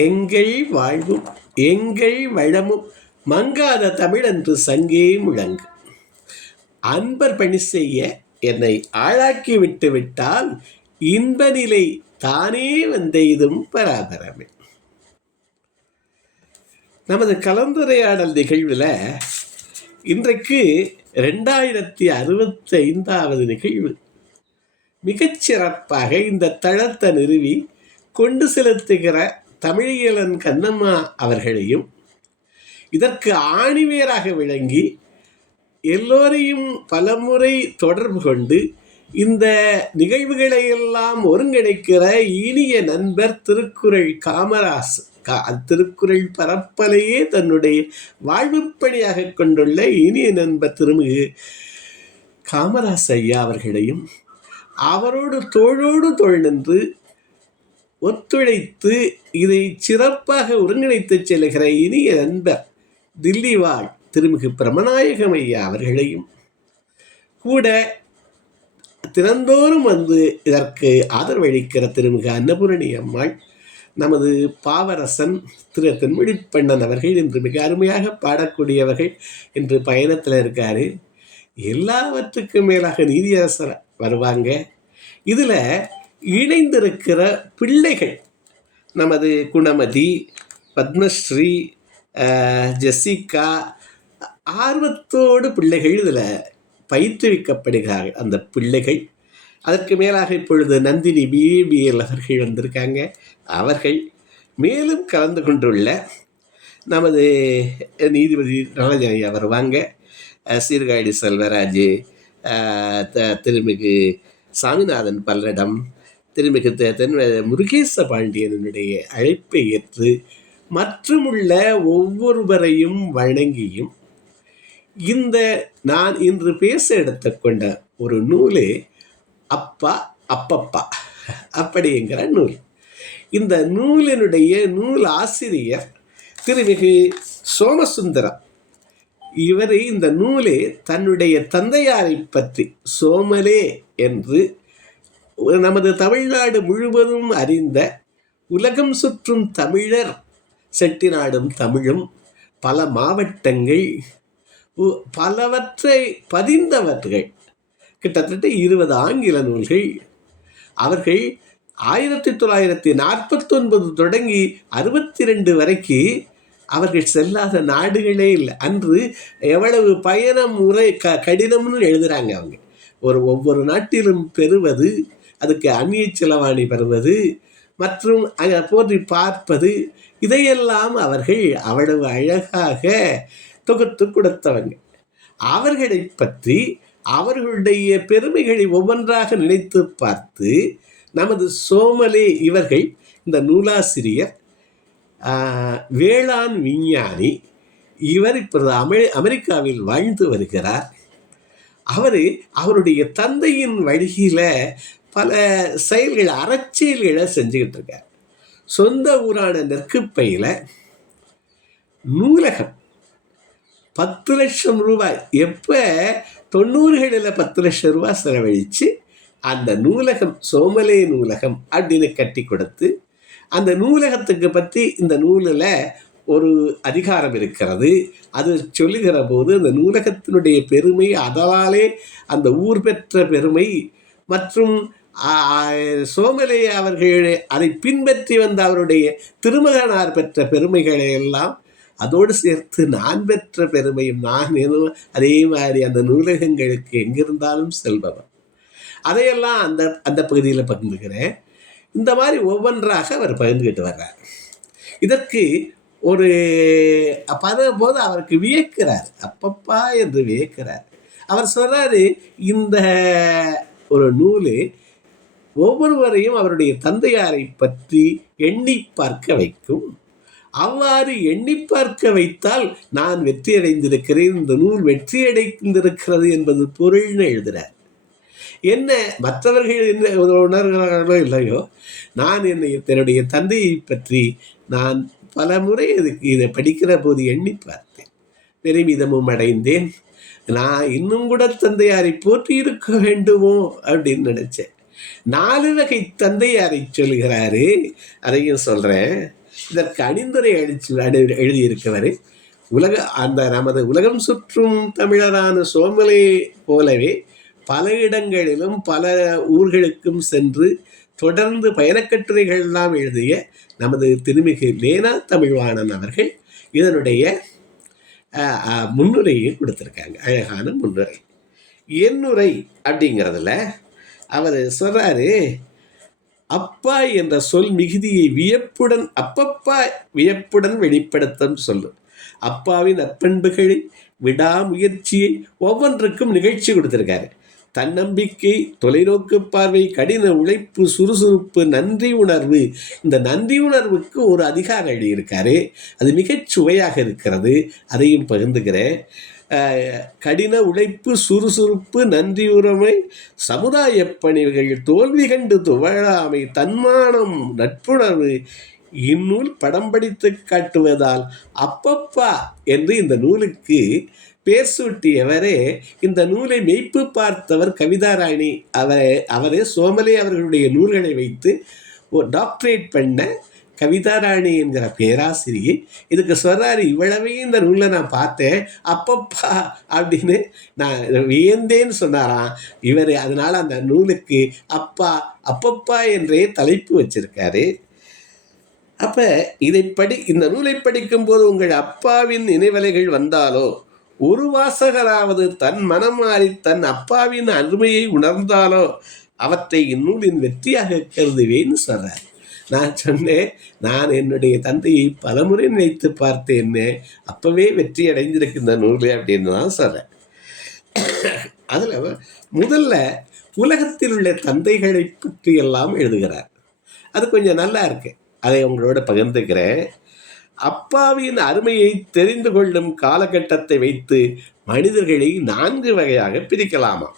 எங்கள் வாழ்வும் எங்கள் வளமும் மங்காத தமிழன்று சங்கே முழங்கு. அன்பர் பணி செய்ய என்னை ஆளாக்கி விட்டு விட்டால் இன்ப நிலை தானே வந்தெய்தும் பராபரமே. நமது கலந்துரையாடல் நிகழ்வில் இன்றைக்கு 2065வது நிகழ்வு. மிகச்சிறப்பாக இந்த தளத்தை நிறுவி கொண்டு செலுத்துகிற தமிழியலன் கண்ணம்மா அவர்களையும், இதற்கு ஆணிவேராக விளங்கி எல்லோரையும் பலமுறை தொடர்பு கொண்டு இந்த நிகழ்வுகளை எல்லாம் ஒருங்கிணைக்கிற இனிய நண்பர் திருக்குறள் காமராசு, திருக்குறள் பரப்பலையே தன்னுடைய வாழ்வுப்பணியாக கொண்டுள்ள இனிய நண்பர் திருமிகு காமராச ஐயா அவர்களையும், அவரோடு தோளோடு தோள் நின்று ஒத்துழைத்து இதை சிறப்பாக ஒருங்கிணைத்து செல்கிற இனிய நண்பர் தில்லி வாழ் திருமிகு பிரமநாயகம் ஐயா அவர்களையும் கூட தினந்தோறும் வந்து இதற்கு ஆதரவளிக்கிற திருமிகு அன்னபூரணி அம்மாள், நமது பாவரசன் திரு தென்மொழிப்பண்ணன் அவர்கள் இன்று மிக அருமையாக பாடக்கூடியவர்கள் என்று பயணத்தில் இருக்காரு. எல்லாவற்றுக்கும் மேலாக நீதியரசர் வருவாங்க. இதில் இணைந்திருக்கிற பிள்ளைகள் நமது குணமதி, பத்மஸ்ரீ, ஜெசிகா, ஆர்வத்தோடு பிள்ளைகள் இதில் பயிற்றுவிக்கப்படுகிறார்கள். அந்த பிள்ளைகள், அதற்கு மேலாக இப்பொழுது நந்தினி பிஏபிஎல் அவர்கள் வந்திருக்காங்க. அவர்கள் மேலும் கலந்து கொண்டுள்ள நமது நீதிபதி நடராஜன் ஐயா வருவாங்க. சீர்காழி செல்வராஜ், திருமிகு சாமிநாதன் பல்லடம், திருமிகு முருகேச பாண்டியனுடைய அழைப்பை ஏற்று மற்றுமுள்ள ஒவ்வொருவரையும் வணங்கியும், இந்த நான் இன்று பேச எடுத்துக்கொண்ட ஒரு நூலே அப்பா அப்பப்பா அப்படிங்கிற நூல். இந்த நூலினுடைய நூல் ஆசிரியர் திருமிகு சோமசுந்தரம். இவர் இந்த நூலே தன்னுடைய தந்தையாரை பற்றி சோமலே என்று நமது தமிழ்நாடு முழுவதும் அறிந்த உலகம் சுற்றும் தமிழர் செட்டிநாடும் தமிழும் பல மாவட்டங்கள் பலவற்றை பதிந்தவர்கள், கிட்டத்தட்ட 20 ஆங்கில நூல்கள். அவர்கள் 1949 தொடங்கி 62 வரைக்கு அவர்கள் செல்லாத நாடுகளே இல்லை. அன்று எவ்வளவு பயண முறை கடினம்னு எழுதுகிறாங்க. அவங்க ஒவ்வொரு நாட்டிலும் பெறுவது, அதுக்கு அந்நிய செலவாணி பெறுவது மற்றும் போற்றி பார்ப்பது, இதையெல்லாம் அவர்கள் அவ்வளவு அழகாக தொகுத்து கொடுத்தவங்க. அவர்களை பற்றி அவர்களுடைய பெருமைகளை ஒவ்வொன்றாக நினைத்து பார்த்து நமது சோமலே இவர்கள் இந்த நூலாசிரியர், வேளாண் விஞ்ஞானி. இவர் இப்பொழுது அமெரிக்காவில் வாழ்ந்து வருகிறார். அவருடைய தந்தையின் வழியில் பல செயல்கள், அறச்செயல்களை செஞ்சுக்கிட்டு இருக்கார். சொந்த ஊரான நெற்குப்பையில் நூலகம் 10 லட்சம் ரூபாய், எப்போ 90களில் 10 லட்சம் ரூபாய் செலவழித்து அந்த நூலகம் சோமலே நூலகம் அப்படின்னு கட்டி கொடுத்து, அந்த நூலகத்துக்கு பற்றி இந்த நூலில் ஒரு அதிகாரம் இருக்கிறது. அது சொல்லுகிற போது அந்த நூலகத்தினுடைய பெருமை, அதனாலே அந்த ஊர் பெற்ற பெருமை மற்றும் சோமலே அவர்கள் அதை பின்பற்றி வந்த அவருடைய திருமகனார் பெற்ற பெருமைகளை எல்லாம் அதோடு சேர்த்து நான் பெற்ற பெருமையும் நான் எதுவும் அதே மாதிரி அந்த நூலகங்களுக்கு எங்கிருந்தாலும் செல்பவன், அதையெல்லாம் அந்த பகுதியில் பகிர்ந்துக்கிறேன். இந்த மாதிரி ஒவ்வொன்றாக அவர் பகிர்ந்துக்கிட்டு வர்றார். இதற்கு ஒரு போது அவருக்கு வியக்கிறார், அப்பப்பா என்று வியக்கிறார். அவர் சொல்றாரு, இந்த ஒரு நூல் ஒவ்வொருவரையும் அவருடைய தந்தையாரை பற்றி எண்ணி பார்க்க வைக்கும். அவ்வாறு எண்ணி பார்க்க வைத்தால் நான் வெற்றியடைந்திருக்கிறேன், இந்த நூல் வெற்றியடைந்திருக்கிறது என்பது பொருள்னு எழுதுகிறார். என்ன மற்றவர்கள் என்ன உணர்கிறார்களோ இல்லையோ, நான் என்னுடைய தந்தையை பற்றி நான் பல முறை இதை படிக்கிற போது எண்ணி பார்த்தேன், பெருமிதமும் அடைந்தேன். நான் இன்னும் கூட தந்தையாரை போற்றி இருக்க வேண்டுமோ அப்படின்னு நினைச்சேன். 4 வகை தந்தையாரை சொல்கிறாரு, அதையும் சொல்கிறேன். இதற்கு அணிந்துரை எழுதியிருக்கிறவர் அந்த நமது உலகம் சுற்றும் தமிழரான சோமலே போலவே பல இடங்களிலும் பல ஊர்களுக்கும் சென்று தொடர்ந்து பயணக்கட்டுரைகள் எல்லாம் எழுதிய நமது திருமிகு லேனா தமிழ்வாணன் அவர்கள் இதனுடைய முன்னுரையை கொடுத்துருக்காங்க. அழகான முன்னுரை. எண்ணுரை அப்படிங்கிறதுல அவர் சொல்றாரு, அப்பா என்ற சொல் மிகுதியை வியப்புடன் அப்பப்பா வியப்புடன் வெளிப்படுத்தும் சொல்லு. அப்பாவின் நற்பண்புகளை, விடாமுயற்சியை, ஒவ்வொன்றுக்கும் நிகழ்ச்சி கொடுத்திருக்காரு. தன்னம்பிக்கை, தொலைநோக்கு பார்வை, கடின உழைப்பு, சுறுசுறுப்பு, நன்றி உணர்வு. இந்த நன்றி உணர்வுக்கு ஒரு அதிகாரம் எழுதியிருக்காரு. அது மிகச் சுவையாக இருக்கிறது. அதையும் பகிர்ந்துக்கிறேன். கடின உழைப்பு, சுறுசுறுப்பு, நன்றியுரிமை, சமுதாய பணிகள், தோல்வி கண்டு துவழாமை, தன்மானம், நட்புணர்வு இந்நூல் படம் படித்து காட்டுவதால் அப்பப்பா என்று இந்த நூலுக்கு பேர் சூட்டியவரே இந்த நூலை மெய்ப்பு பார்த்தவர் கவிதாராணி. அவரே சோமலே அவர்களுடைய நூல்களை வைத்து ஒரு டாக்டரேட் பண்ண கவிதாராணி என்கிற பேராசிரியை இதுக்கு சொல்கிறாரு. இவ்வளவே இந்த நூலில் நான் பார்த்தேன், அப்பப்பா அப்படின்னு நான் வியந்தேன்னு சொன்னாராம் இவர். அதனால் அந்த நூலுக்கு அப்பா அப்பப்பா என்றே தலைப்பு வச்சிருக்காரு. அப்போ இந்த நூலை படிக்கும்போது உங்கள் அப்பாவின் நினைவலைகள் வந்தாலோ, ஒரு வாசகராவது தன் மனம் மாறி தன் அப்பாவின் அருமையை உணர்ந்தாலோ அவற்றை இந்நூலின் வெற்றியாக கருதுவேன்னு சொல்கிறார். நான் சொன்னேன், நான் என்னுடைய தந்தையை பலமுறை நினைத்து பார்த்தேன்னு, அப்போவே வெற்றி அடைஞ்சிருக்கு இந்த நூல் அப்படின்னு தான் சொல்கிறேன். அதில் முதல்ல உலகத்தில் உள்ள தந்தைகளை பற்றி எல்லாம் எழுதுகிறார். அது கொஞ்சம் நல்லா இருக்கு. அதை உங்களோட பகிர்ந்துக்கிறேன். அப்பாவின் அருமையை தெரிந்து கொள்ளும் காலகட்டத்தை வைத்து மனிதர்களை 4 வகையாக பிரிக்கலாமா.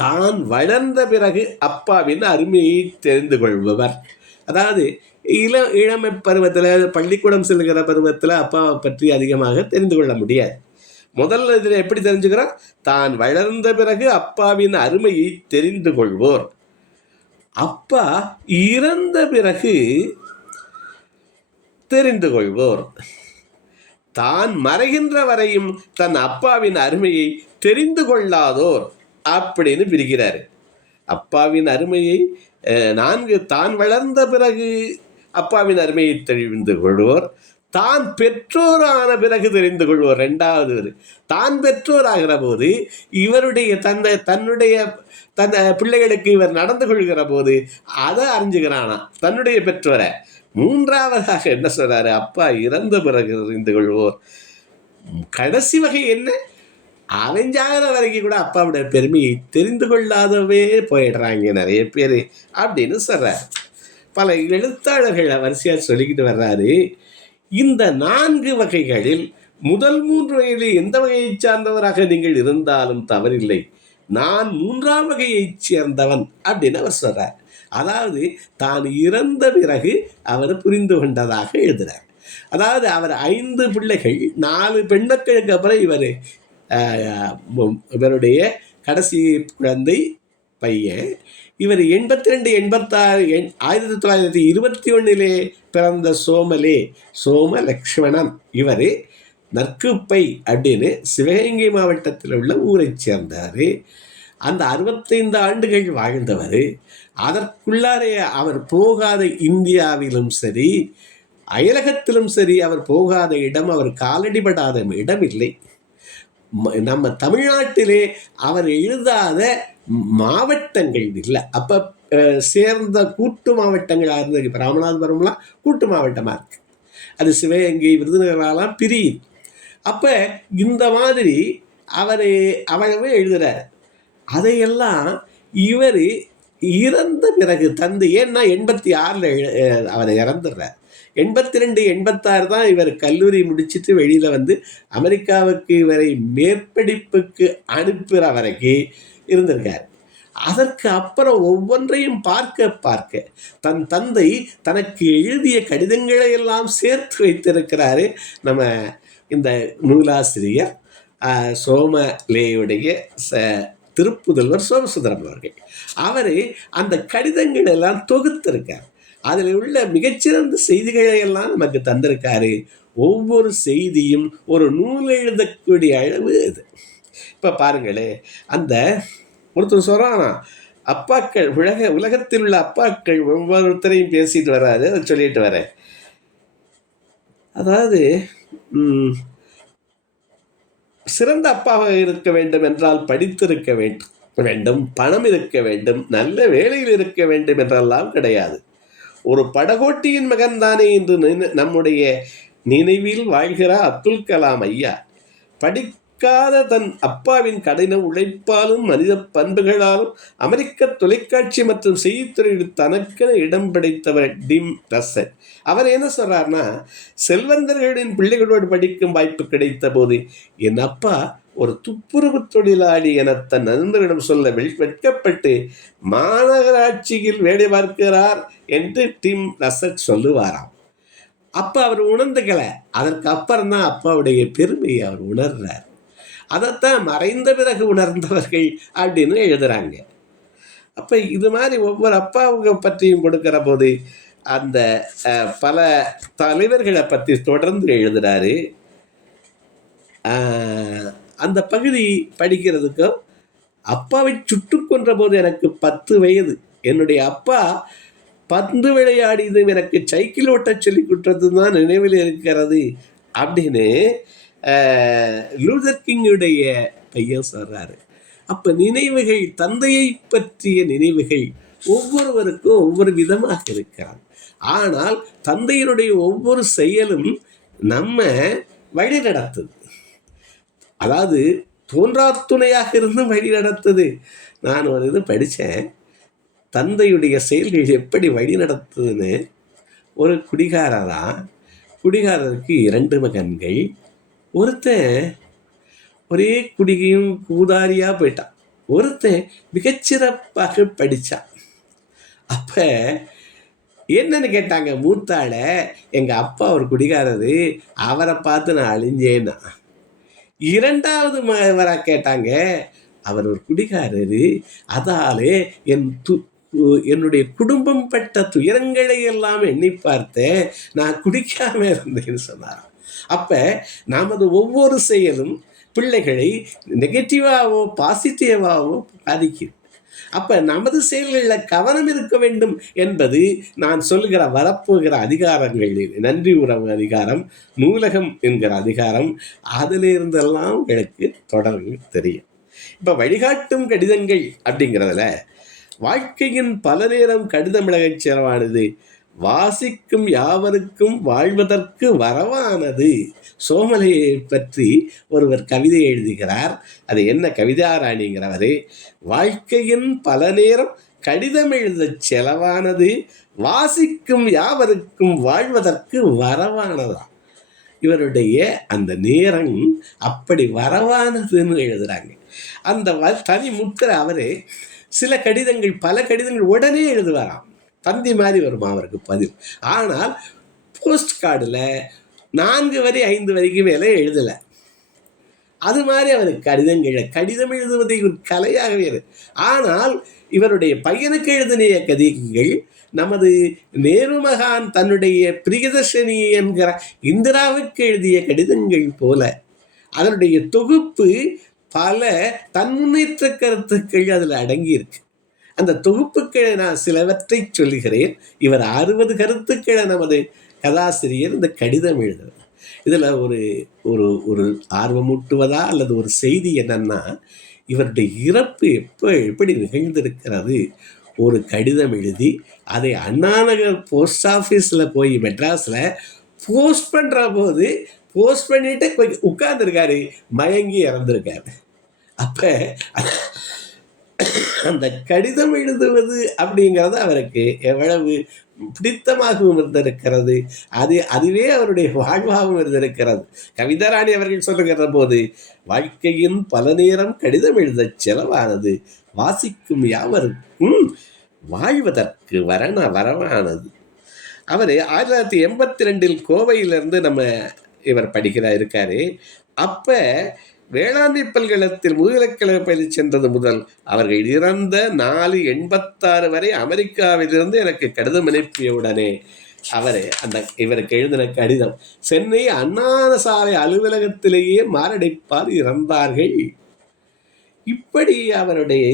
தான் வளர்ந்த பிறகு அப்பாவின் அருமையை தெரிந்து கொள்பவர், அதாவது இளமை பருவத்தில், பள்ளிக்கூடம் செல்கிற பருவத்தில் அப்பாவை பற்றி அதிகமாக தெரிந்து கொள்ள முடியாது. முதல்ல இதில் எப்படி தெரிஞ்சுக்கிறோம்? தான் வளர்ந்த பிறகு அப்பாவின் அருமையை தெரிந்து கொள்வோர். அப்பா இறந்த பிறகு தெரிந்து கொள்வோர். தான் மறைகின்ற வரையும் தன் அப்பாவின் அருமையை தெரிந்து கொள்ளாதோர் அப்படின்னு பிரிக்கிறார். அப்பாவின் அருமையை 4, தான் வளர்ந்த பிறகு அப்பாவின் அருமையை தெரிந்து கொள்வோர், தான் பெற்றோரான பிறகு தெரிந்து கொள்வோர். 2வது, தான் பெற்றோர் ஆகிற போது இவருடைய தன்னுடைய பிள்ளைகளுக்கு இவர் நடந்து கொள்கிற போது அதை அறிஞ்சுக்கிறானா தன்னுடைய பெற்றோரை. 3வதாக என்ன சொல்றாரு? அப்பா இறந்த பிறகு தெரிந்து கொள்வோர். கடைசி வகை என்ன? அவஞ்சாகிற வரைக்கும் கூட அப்பாவுடைய பெருமையை தெரிந்து கொள்ளாதவே போயிடுறாங்க நிறைய பேர் அப்படின்னு சொல்றாரு. பல எழுத்தாளர்கள் வரிசையாக சொல்லிக்கிட்டு வர்றாரு. இந்த 4 வகைகளில் முதல் 3 வகைகளில் எந்த வகையை சார்ந்தவராக நீங்கள் இருந்தாலும் தவறில்லை, நான் 3ஆம் வகையைச் சேர்ந்தவன் அப்படின்னு அவர் சொல்றார். அதாவது தான் இறந்த பிறகு அவர் புரிந்து கொண்டதாக எழுதுகிறார். அதாவது அவர் 5 பிள்ளைகள், 4 பெண் மக்களுக்கு அப்புறம் இவருடைய கடைசி குழந்தை பையன். இவர் 82, 86, 1921 பிறந்த சோம லக்ஷ்மணன். இவர் நற்குப்பை அப்படின்னு சிவகங்கை மாவட்டத்தில் உள்ள ஊரை சேர்ந்தார். அந்த 65 ஆண்டுகள் வாழ்ந்தவர். அதற்குள்ளாரே அவர் போகாத இந்தியாவிலும் சரி அயலகத்திலும் சரி அவர் போகாத இடம், அவர் காலடிபடாத இடம் இல்லை. நம்ம தமிழ்நாட்டிலே அவர் எழுதாத மாவட்டங்கள் இல்லை. அப்போ சேர்ந்த கூட்டு மாவட்டங்களாக இருந்தது. இப்போ ராமநாதபுரம்லாம் கூட்டு மாவட்டமாக இருக்குது. அது சிவகங்கை, விருதுநகரெலாம் பிரியுது. அப்போ இந்த மாதிரி அவரவே எழுதுகிறார். அதையெல்லாம் இவர் இறந்த பிறகு தந்து, ஏன்னா 86 அவர் இறந்துடுறார். 82, 86 தான் இவர் கல்லூரி முடிச்சுட்டு வெளியில் வந்து அமெரிக்காவுக்கு இவரை மேற்படிப்புக்கு அனுப்புகிற வரைக்கும் இருந்திருக்கார். அதற்கு அப்புறம் ஒவ்வொன்றையும் பார்க்க தன் தந்தை தனக்கு எழுதிய கடிதங்களை எல்லாம் சேர்த்து வைத்திருக்கிறாரு நம்ம இந்த நூலாசிரியர் சோமலேயுடைய திருப்புதல்வர் சோமசுந்தரம் அவர்கள். அவர் அந்த கடிதங்கள் எல்லாம் தொகுத்திருக்கார். அதில் உள்ள மிகச்சிறந்த செய்திகளை எல்லாம் நமக்கு தந்திருக்காரு. ஒவ்வொரு செய்தியும் ஒரு நூல் எழுதக்கூடிய அளவு இது. இப்போ பாருங்களே, அந்த ஒருத்தர் சொல்கிறானா, அப்பாக்கள் உலகத்தில் உள்ள அப்பாக்கள் ஒவ்வொருத்தரையும் பேசிட்டு வர்றாரு. அதை சொல்லிட்டு வரேன். அதாவது சிறந்த அப்பாவாக இருக்க வேண்டும் என்றால் படித்திருக்க வேண்டும், பணம் இருக்க வேண்டும், நல்ல வேலையில் இருக்க வேண்டும் என்றெல்லாம் கிடையாது. ஒரு படகோட்டியின் மகன் தானே என்று நம்முடைய நினைவில் வாழ்கிறார் அப்துல் கலாம் ஐயா. படிக்காத தன் அப்பாவின் கடின உழைப்பாலும் மனித பண்புகளாலும் அமெரிக்க தொலைக்காட்சி மற்றும் செய்தித்துறையில் தனக்கென இடம் படைத்தவர் டிம் ரசல். அவர் என்ன சொல்றார்னா, செல்வந்தர்களின் பிள்ளைகளோடு படிக்கும் வாய்ப்பு கிடைத்த போது என் அப்பா ஒரு துப்புரவு தொழிலாளி என தன் நண்பர்களிடம் சொல்ல வெட்கப்பட்டு மாநகராட்சியில் வேலை பார்க்கிறார் என்று டிம் ரசல் சொல்லுவாராம். அப்போ அவர் உணர்ந்துக்கல. அதற்கு அப்புறம் தான் அப்பாவுடைய பெருமையை அவர் உணர்றார். அதைத்தான் மறைந்த பிறகு உணர்ந்தவர்கள் அப்படின்னு எழுதுறாங்க. அப்போ இது மாதிரி ஒவ்வொரு அப்பாவுங்க பற்றியும் கொடுக்கிற போது அந்த பல தலைவர்களை பற்றி தொடர்ந்து எழுதுறாரு. அந்த பகுதி படிக்கிறதுக்கும், அப்பாவை சுட்டு கொன்ற போது எனக்கு 10 வயது, என்னுடைய அப்பா பந்து விளையாடியது எனக்கு சைக்கிள் ஓட்ட சொல்லி கொடுத்தது தான் நினைவில் இருக்கிறது அப்படின்னு லூதர் கிங்குடைய பையன் சொல்றாரு. அப்ப நினைவுகள், தந்தையை பற்றிய நினைவுகள் ஒவ்வொருவருக்கும் ஒவ்வொரு விதமாக இருக்கிறார். ஆனால் தந்தையினுடைய ஒவ்வொரு செயலும் நம்ம வழி நடத்துது. அதாவது தோன்றா துணையாக இருந்து வழி நடத்துது. நான் ஒரு இது படித்தேன், தந்தையுடைய செயல்கள் எப்படி வழி நடத்துதுன்னு. ஒரு குடிகாரதான், குடிகாரருக்கு 2 மகன்கள். ஒருத்தன் ஒரே குடிகையும் கூதாரியாக போயிட்டான், ஒருத்தன் மிகச்சிறப்பாக படித்தான். அப்போ என்னன்னு கேட்டாங்க மூத்தாள, எங்கள் அப்பா ஒரு குடிகாரரு, அவரை பார்த்து நான் அழிஞ்சேன்னா. 2வது மகவராக கேட்டாங்க, அவர் ஒரு குடிகாரரு, அதாலே என்னுடைய குடும்பம் பட்ட துயரங்களை எல்லாம் எண்ணி பார்த்தேன், நான் குடிக்காம இருந்தேன்னு சொன்னாராம். அப்போ நமது ஒவ்வொரு செயலும் பிள்ளைகளை நெகட்டிவாகவோ பாசிட்டிவாகவோ பாதிக்கும். அப்போ நமது செயல்களில் கவனம் இருக்க வேண்டும் என்பது நான் சொல்கிற வரப்போகிற அதிகாரங்களில் நன்றி உறவு அதிகாரம், நூலகம் என்கிற அதிகாரம், அதிலிருந்தெல்லாம் உங்களுக்கு தொடர்பு தெரியும். இப்போ வழிகாட்டும் கடிதங்கள் அப்படிங்கிறதுல, வாழ்க்கையின் பல நேரம் கடிதம் எழுதச் செலவானது, வாசிக்கும் யாவருக்கும் வாழ்வதற்கு வரவானது. சோமலையை பற்றி ஒருவர் கவிதை எழுதுகிறார். அது என்ன கவிதாராணிங்கிறவர், வாழ்க்கையின் பல நேரம் கடிதம் எழுதச் செலவானது, வாசிக்கும் யாவருக்கும் வாழ்வதற்கு வரவானதான். இவருடைய அந்த நேரம் அப்படி வரவானதுன்னு எழுதுகிறாங்க. அந்த தனி முத்திரை அவரே. சில கடிதங்கள், பல கடிதங்கள் உடனே எழுதுவாராம், தந்தி மாதிரி வருமா அவருக்கு பதில். ஆனால் போஸ்ட் கார்டில் 4 வரி 5 வரிக்கு மேலே எழுதலை. அது மாதிரி அவருக்கு கடிதம் எழுதுவதை ஒரு கலையாகவே இருக்கு. ஆனால் இவருடைய பையனுக்கு எழுதிய கடிதங்கள் நமது நேரு மகான் தன்னுடைய பிரியதர்ஷினி என்கிற இந்திராவுக்கு எழுதிய கடிதங்கள் போல அதனுடைய தொகுப்பு பல தன்முன்னேற்ற கருத்துக்கள் அதில் அடங்கியிருக்கு. அந்த தொகுப்புக்களை நான் சிலவற்றை சொல்லுகிறேன். இவர் 60 கருத்துக்களை நமது கதாசிரியர் இந்த கடிதம் எழுதுறார். இதில் ஒரு ஒரு ஒரு ஆர்வமூட்டுவதா அல்லது ஒரு செய்தி என்னன்னா, இவருடைய இறப்பு எப்படி நிகழ்ந்திருக்கிறது. ஒரு கடிதம் எழுதி அதை அண்ணாநகர் போஸ்ட் ஆஃபீஸில் போய் மெட்ராஸில் போஸ்ட் பண்ணுற போது போஸ்ட் பண்ணிட்டு உட்கார்ந்துருக்காரு, மயங்கி இறந்துருக்காரு. அப்போ அந்த கடிதம் எழுதுவது அப்படிங்கிறது அவருக்கு எவ்வளவு பிடித்தமாகவும் இருந்திருக்கிறது, அதுவே அவருடைய வாழ்வாகவும் இருந்திருக்கிறது. கவிதாராணி அவர்கள் சொல்லுகிற போது, வாழ்க்கையின் பல நேரம் கடிதம் எழுத செலவானது, வாசிக்கும் யாவருக்கும் வாழ்வதற்கு வரவானது. அவர் 1982 கோவையிலிருந்து இவர் இருக்காரு. அப்போ வேளாண்மை பல்கலைக்கழகத்தில் முதுகலைக்கழக பயிற்சி சென்றது முதல் அவர்கள் இறந்த 4/86 வரை அமெரிக்காவிலிருந்து எனக்கு கடிதம் அனுப்பியவுடனே இவருக்கு எழுதின கடிதம் சென்னை அண்ணாசாலை அலுவலகத்திலேயே மாரடைப்பால் இறந்தார்கள். இப்படி அவருடைய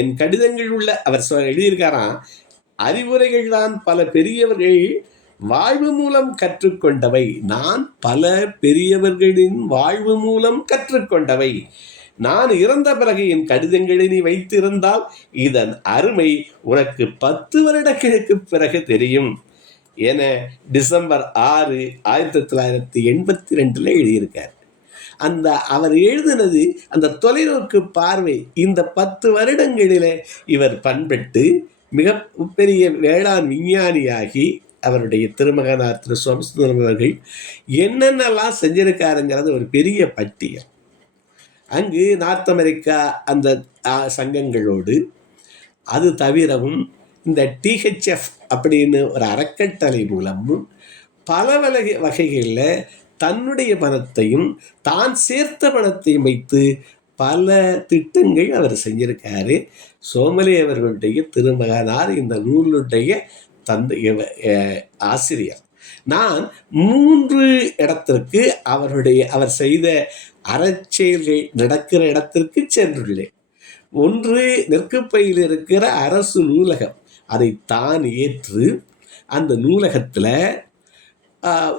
என் கடிதங்கள் உள்ள அவர் எழுதியிருக்காராம், அறிவுரைகள் தான் பல பெரியவர்கள் வாழ்வு மூலம் கற்றுக்கொண்டவை, நான் பல பெரியவர்களின் வாழ்வு மூலம் கற்றுக்கொண்டவை. நான் இறந்த பிறகு என் கடிதங்களை நீ வைத்திருந்தால் இதன் அருமை உனக்கு 10 வருடங்களுக்கு பிறகு தெரியும் என டிசம்பர் 6, 1982 எழுதியிருக்கார். அவர் எழுதினது அந்த தொலைநோக்கு பார்வை. இந்த 10 வருடங்களிலே இவர் பண்பட்டு மிக பெரிய வேளாண் விஞ்ஞானியாகி அவருடைய திருமகனார் திரு சோமசுந்தரம் அவர்கள் என்னென்னலாம் செஞ்சிருக்காருங்கிறது ஒரு பெரிய பட்டியல். அங்கு நார்த் அமெரிக்கா அந்த சங்கங்களோடு அது தவிரவும் இந்த டிஹெச்எஃப் அப்படின்னு ஒரு அறக்கட்டளை மூலமும் பல வகைகளில் தன்னுடைய பணத்தையும் தான் சேர்த்த பணத்தையும் வைத்து பல திட்டங்கள் அவர் செஞ்சிருக்காரு. சோமலே அவர்களுடைய திருமகனார் இந்த நூலுடைய தந்தை ஆசிரியர். நான் 3 இடத்திற்கு அவர் செய்த அறச்செயல்கள் நடக்கிற இடத்திற்கு சென்றுள்ளேன். ஒன்று நெற்குப்பையில் இருக்கிற அரசு நூலகம். அதை தான் ஏற்று அந்த நூலகத்தில்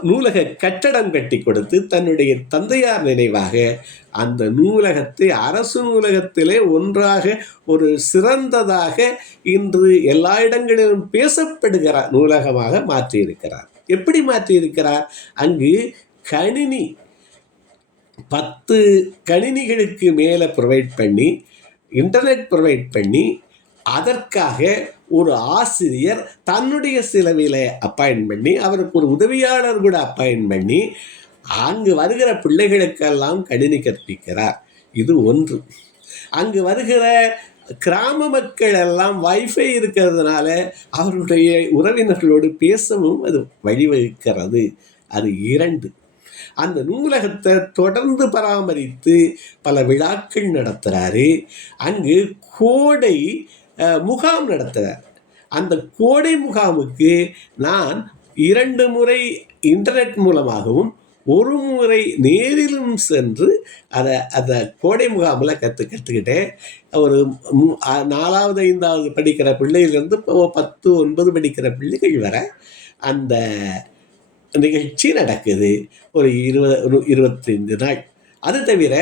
நூலக கட்டடம் கட்டி கொடுத்து தன்னுடைய தந்தையார் நினைவாக அந்த நூலகத்தை அரசு நூலகத்திலே ஒன்றாக ஒரு சிறந்ததாக இன்று எல்லா இடங்களிலும் பேசப்படுகிற நூலகமாக மாற்றியிருக்கிறார். எப்படி மாற்றியிருக்கிறார்? அங்கு கணினி 10 கணினிகளுக்கு மேலே ப்ரொவைட் பண்ணி, இன்டர்நெட் ப்ரொவைட் பண்ணி, அதற்காக ஒரு ஆசிரியர் தன்னுடைய செலவில் அப்பாயின்ட் பண்ணி, அவருக்கு ஒரு உதவியாளர் கூட அப்பாயின்ட் பண்ணி அங்கு வருகிற பிள்ளைகளுக்கெல்லாம் கணினி கற்பிக்கிறார். இது ஒன்று. அங்கு வருகிற கிராம மக்கள் எல்லாம் வைஃபை இருக்கிறதுனால அவருடைய உறவினர்களோடு பேசவும் அது வழிவகுக்கிறது. அது 2. அந்த நூலகத்தை தொடர்ந்து பராமரித்து பல விழாக்கள் நடத்துகிறாரு. அங்கு கோடை முகாம் நடத்துகிறார். அந்த கோடை முகாமுக்கு நான் 2 முறை இன்டர்நெட் மூலமாகவும் 1 முறை நேரிலும் சென்று அதை கோடை முகாமில் கற்றுக்கிட்டேன். ஒரு 4வது 5வது படிக்கிற பிள்ளையிலேருந்து 10, 9 படிக்கிற பிள்ளைகள் வர அந்த நிகழ்ச்சி நடக்குது. ஒரு 25 நாள். அது தவிர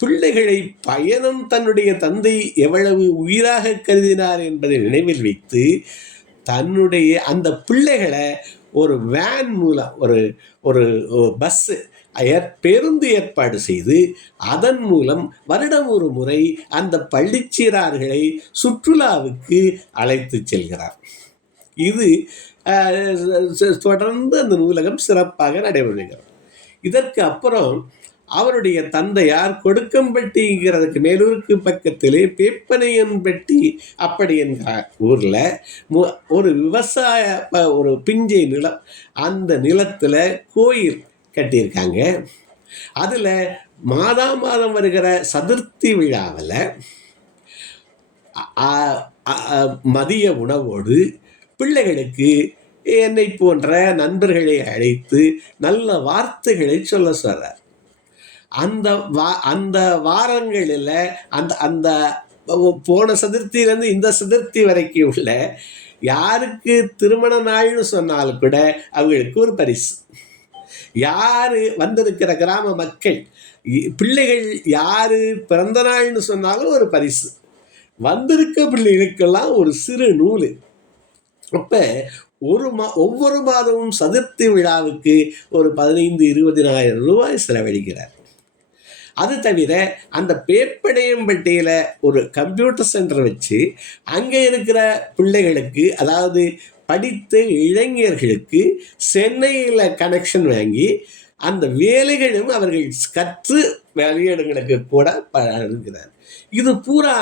பிள்ளைகளை பயணம் தன்னுடைய தந்தை எவ்வளவு உயிராக கருதினார் என்பதை நினைவில் வைத்து தன்னுடைய அந்த பிள்ளைகளை ஒரு வேன் மூலம் ஒரு பஸ்ஸு பேருந்து ஏற்பாடு செய்து அதன் மூலம் வருடம் ஒரு முறை அந்த பள்ளிச்சிறார்களை சுற்றுலாவுக்கு அழைத்து செல்கிறார். இது தொடர்ந்து அந்த நூலகம் சிறப்பாக நடைபெறுகிறது. இதற்கு அப்புறம் அவருடைய தந்தையார் கொடுக்கம்பட்டிங்கிறதுக்கு மேலூருக்கு பக்கத்திலே பேப்பனையன்பட்டி அப்படி என்கிற ஊரில் ஒரு விவசாய ஒரு பிஞ்சை நிலம், அந்த நிலத்தில் கோயில் கட்டியிருக்காங்க. அதில் மாதம் வருகிற சதுர்த்தி விழாவில் மதிய உணவோடு பிள்ளைகளுக்கு என்னை போன்ற நண்பர்களை அழைத்து நல்ல வார்த்தைகளை சொல்கிறார். அந்த வாரங்களில் அந்த போன சதுர்த்தியிலேருந்து இந்த சதுர்த்தி வரைக்கும் உள்ள யாருக்கு திருமண நாள்னு சொன்னாலும் கூட அவங்களுக்கு ஒரு பரிசு. யார் வந்திருக்கிற கிராம மக்கள் பிள்ளைகள் யார் பிறந்த நாள்னு சொன்னாலும் ஒரு பரிசு. வந்திருக்க பிள்ளைகளுக்கெல்லாம் ஒரு சிறு நூல். அப்போ ஒவ்வொரு மாதமும் சதுர்த்தி விழாவுக்கு ஒரு 15-20,000 ரூபாய் செலவழிக்கிறார். அது தவிர அந்த பேப்படையம்பட்டியில் ஒரு கம்ப்யூட்டர் சென்டர் வச்சு அங்கே இருக்கிற பிள்ளைகளுக்கு, அதாவது படித்த இளைஞர்களுக்கு சென்னையில் கனெக்ஷன் வாங்கி அந்த வேலைகளும் அவர்கள் கற்று வெளியிடங்களுக்கு கூட இருக்கிறார். இது பூரா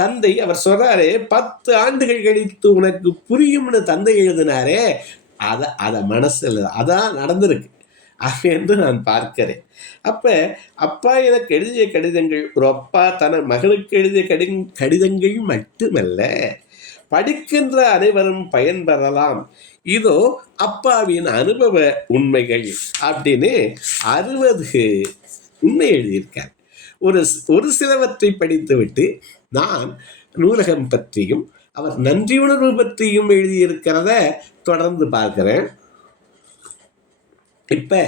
தந்தை அவர் சொல்கிறாரே 10 ஆண்டுகள் கழித்து உனக்கு புரியும்னு தந்தை எழுதினாரே, அதை மனசில் அதான் நடந்திருக்கு. என்று நான் பார்க்கிறேன். அப்ப அப்பா எனக்கு எழுதிய கடிதங்கள் ஒரு அப்பா தன மகளுக்கு எழுதிய கடிதங்கள் மட்டுமல்ல, படிக்கின்ற அனைவரும் பயன்பெறலாம். இதோ அப்பாவின் அனுபவ உண்மைகள் அப்படின்னு 60 உண்மை எழுதியிருக்கார். ஒரு சிலவற்றை படித்துவிட்டு நான் நூலகம் பற்றியும் அவர் நன்றியுணர்வு பற்றியும் எழுதியிருக்கிறத தொடர்ந்து பார்க்கிறேன். இப்ப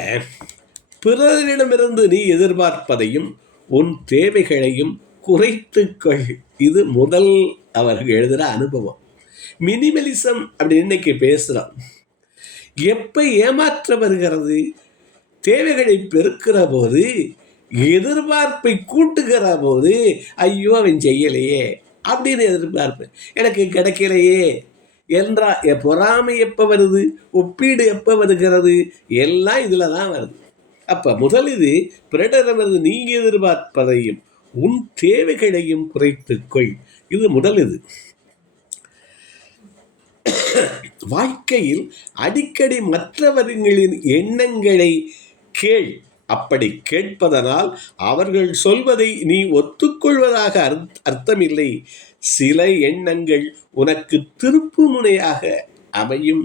பிறரிடமிருந்து நீ எதிர்பார்ப்பதையும் உன் தேவைகளையும் குறைத்துக்கொள். இது முதல் அவர்கள் எழுதுகிற அனுபவம். மினிமலிசம் அப்படி இன்னைக்கு பேசுகிறோம். எப்போ ஏமாற்ற வருகிறது? தேவைகளை பெருக்கிற போது, எதிர்பார்ப்பை கூட்டுகிற போது, ஐயோ அவன் செய்யலையே அப்படின்னு எதிர்பார்ப்பு, எனக்கு கிடைக்கலையே என்றா பொறாமை எப்போ வருது? ஒப்பீடு எப்போ வருகிறது? எல்லாம் இதில் தான் வருது. அப்போ முதல் இது பிறரிடமிருந்து நீங்க எதிர்பார்ப்பதையும் உன் தேவைகளையும் குறைத்துக்கொள். இது முதல். இது வாழ்க்கையில் அடிக்கடி மற்றவர்களின் எண்ணங்களை கேள். அப்படி கேட்பதனால் அவர்கள் சொல்வதை நீ ஒத்துக்கொள்வதாக அர்த்தமில்லை. சில எண்ணங்கள் உனக்கு திருப்பு முனையாக அமையும்.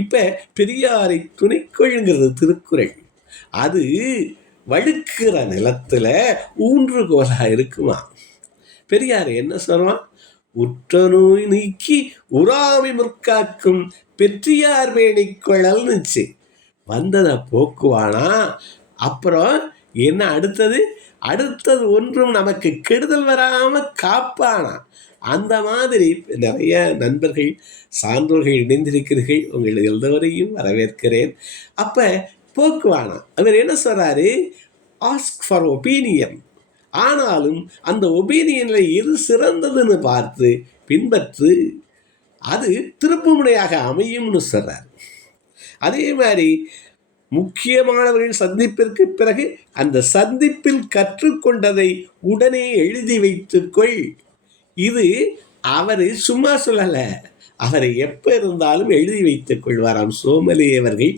இப்ப பெரியாரை துணைக்கொள்ளுங்கிறது திருக்குறள். அது வழுக்கிற நிலத்துல ஊன்றுகோலா இருக்குமா? பெரியார் என்ன சொல்றான்? உற்ற நோய் நீக்கி உறாமை முற்காக்கும் பெற்றியார் வேணிக்கொழல்னுச்சு. வந்ததை போக்குவானா? அப்புறம் என்ன அடுத்தது ஒன்றும் நமக்கு கெடுதல் வராமல் காப்பானா? அந்த மாதிரி நிறைய நண்பர்கள் சான்றோர்கள் இணைந்திருக்கிறீர்கள். உங்கள் எல்லோரையும் வரவேற்கிறேன். அப்போ போக்குவானா அவர் என்ன சொல்கிறாரு? Ask for opinion. ஆனாலும் அந்த ஒப்பீனியனில் எது சிறந்ததுன்னு பார்த்து பின்பற்று. அது திருப்புமுனையாக அமையும்னு சொல்கிறார். அதே மாதிரி முக்கியமானவர்கள் சந்திப்பிற்கு பிறகு அந்த சந்திப்பில் கற்றுக்கொண்டதை உடனே எழுதி வைத்துக்கொள். இது அவர் சும்மா சொல்லலை, அவரை எப்போ இருந்தாலும் எழுதி வைத்துக் கொள்வாராம் சோமலே அவர்கள்.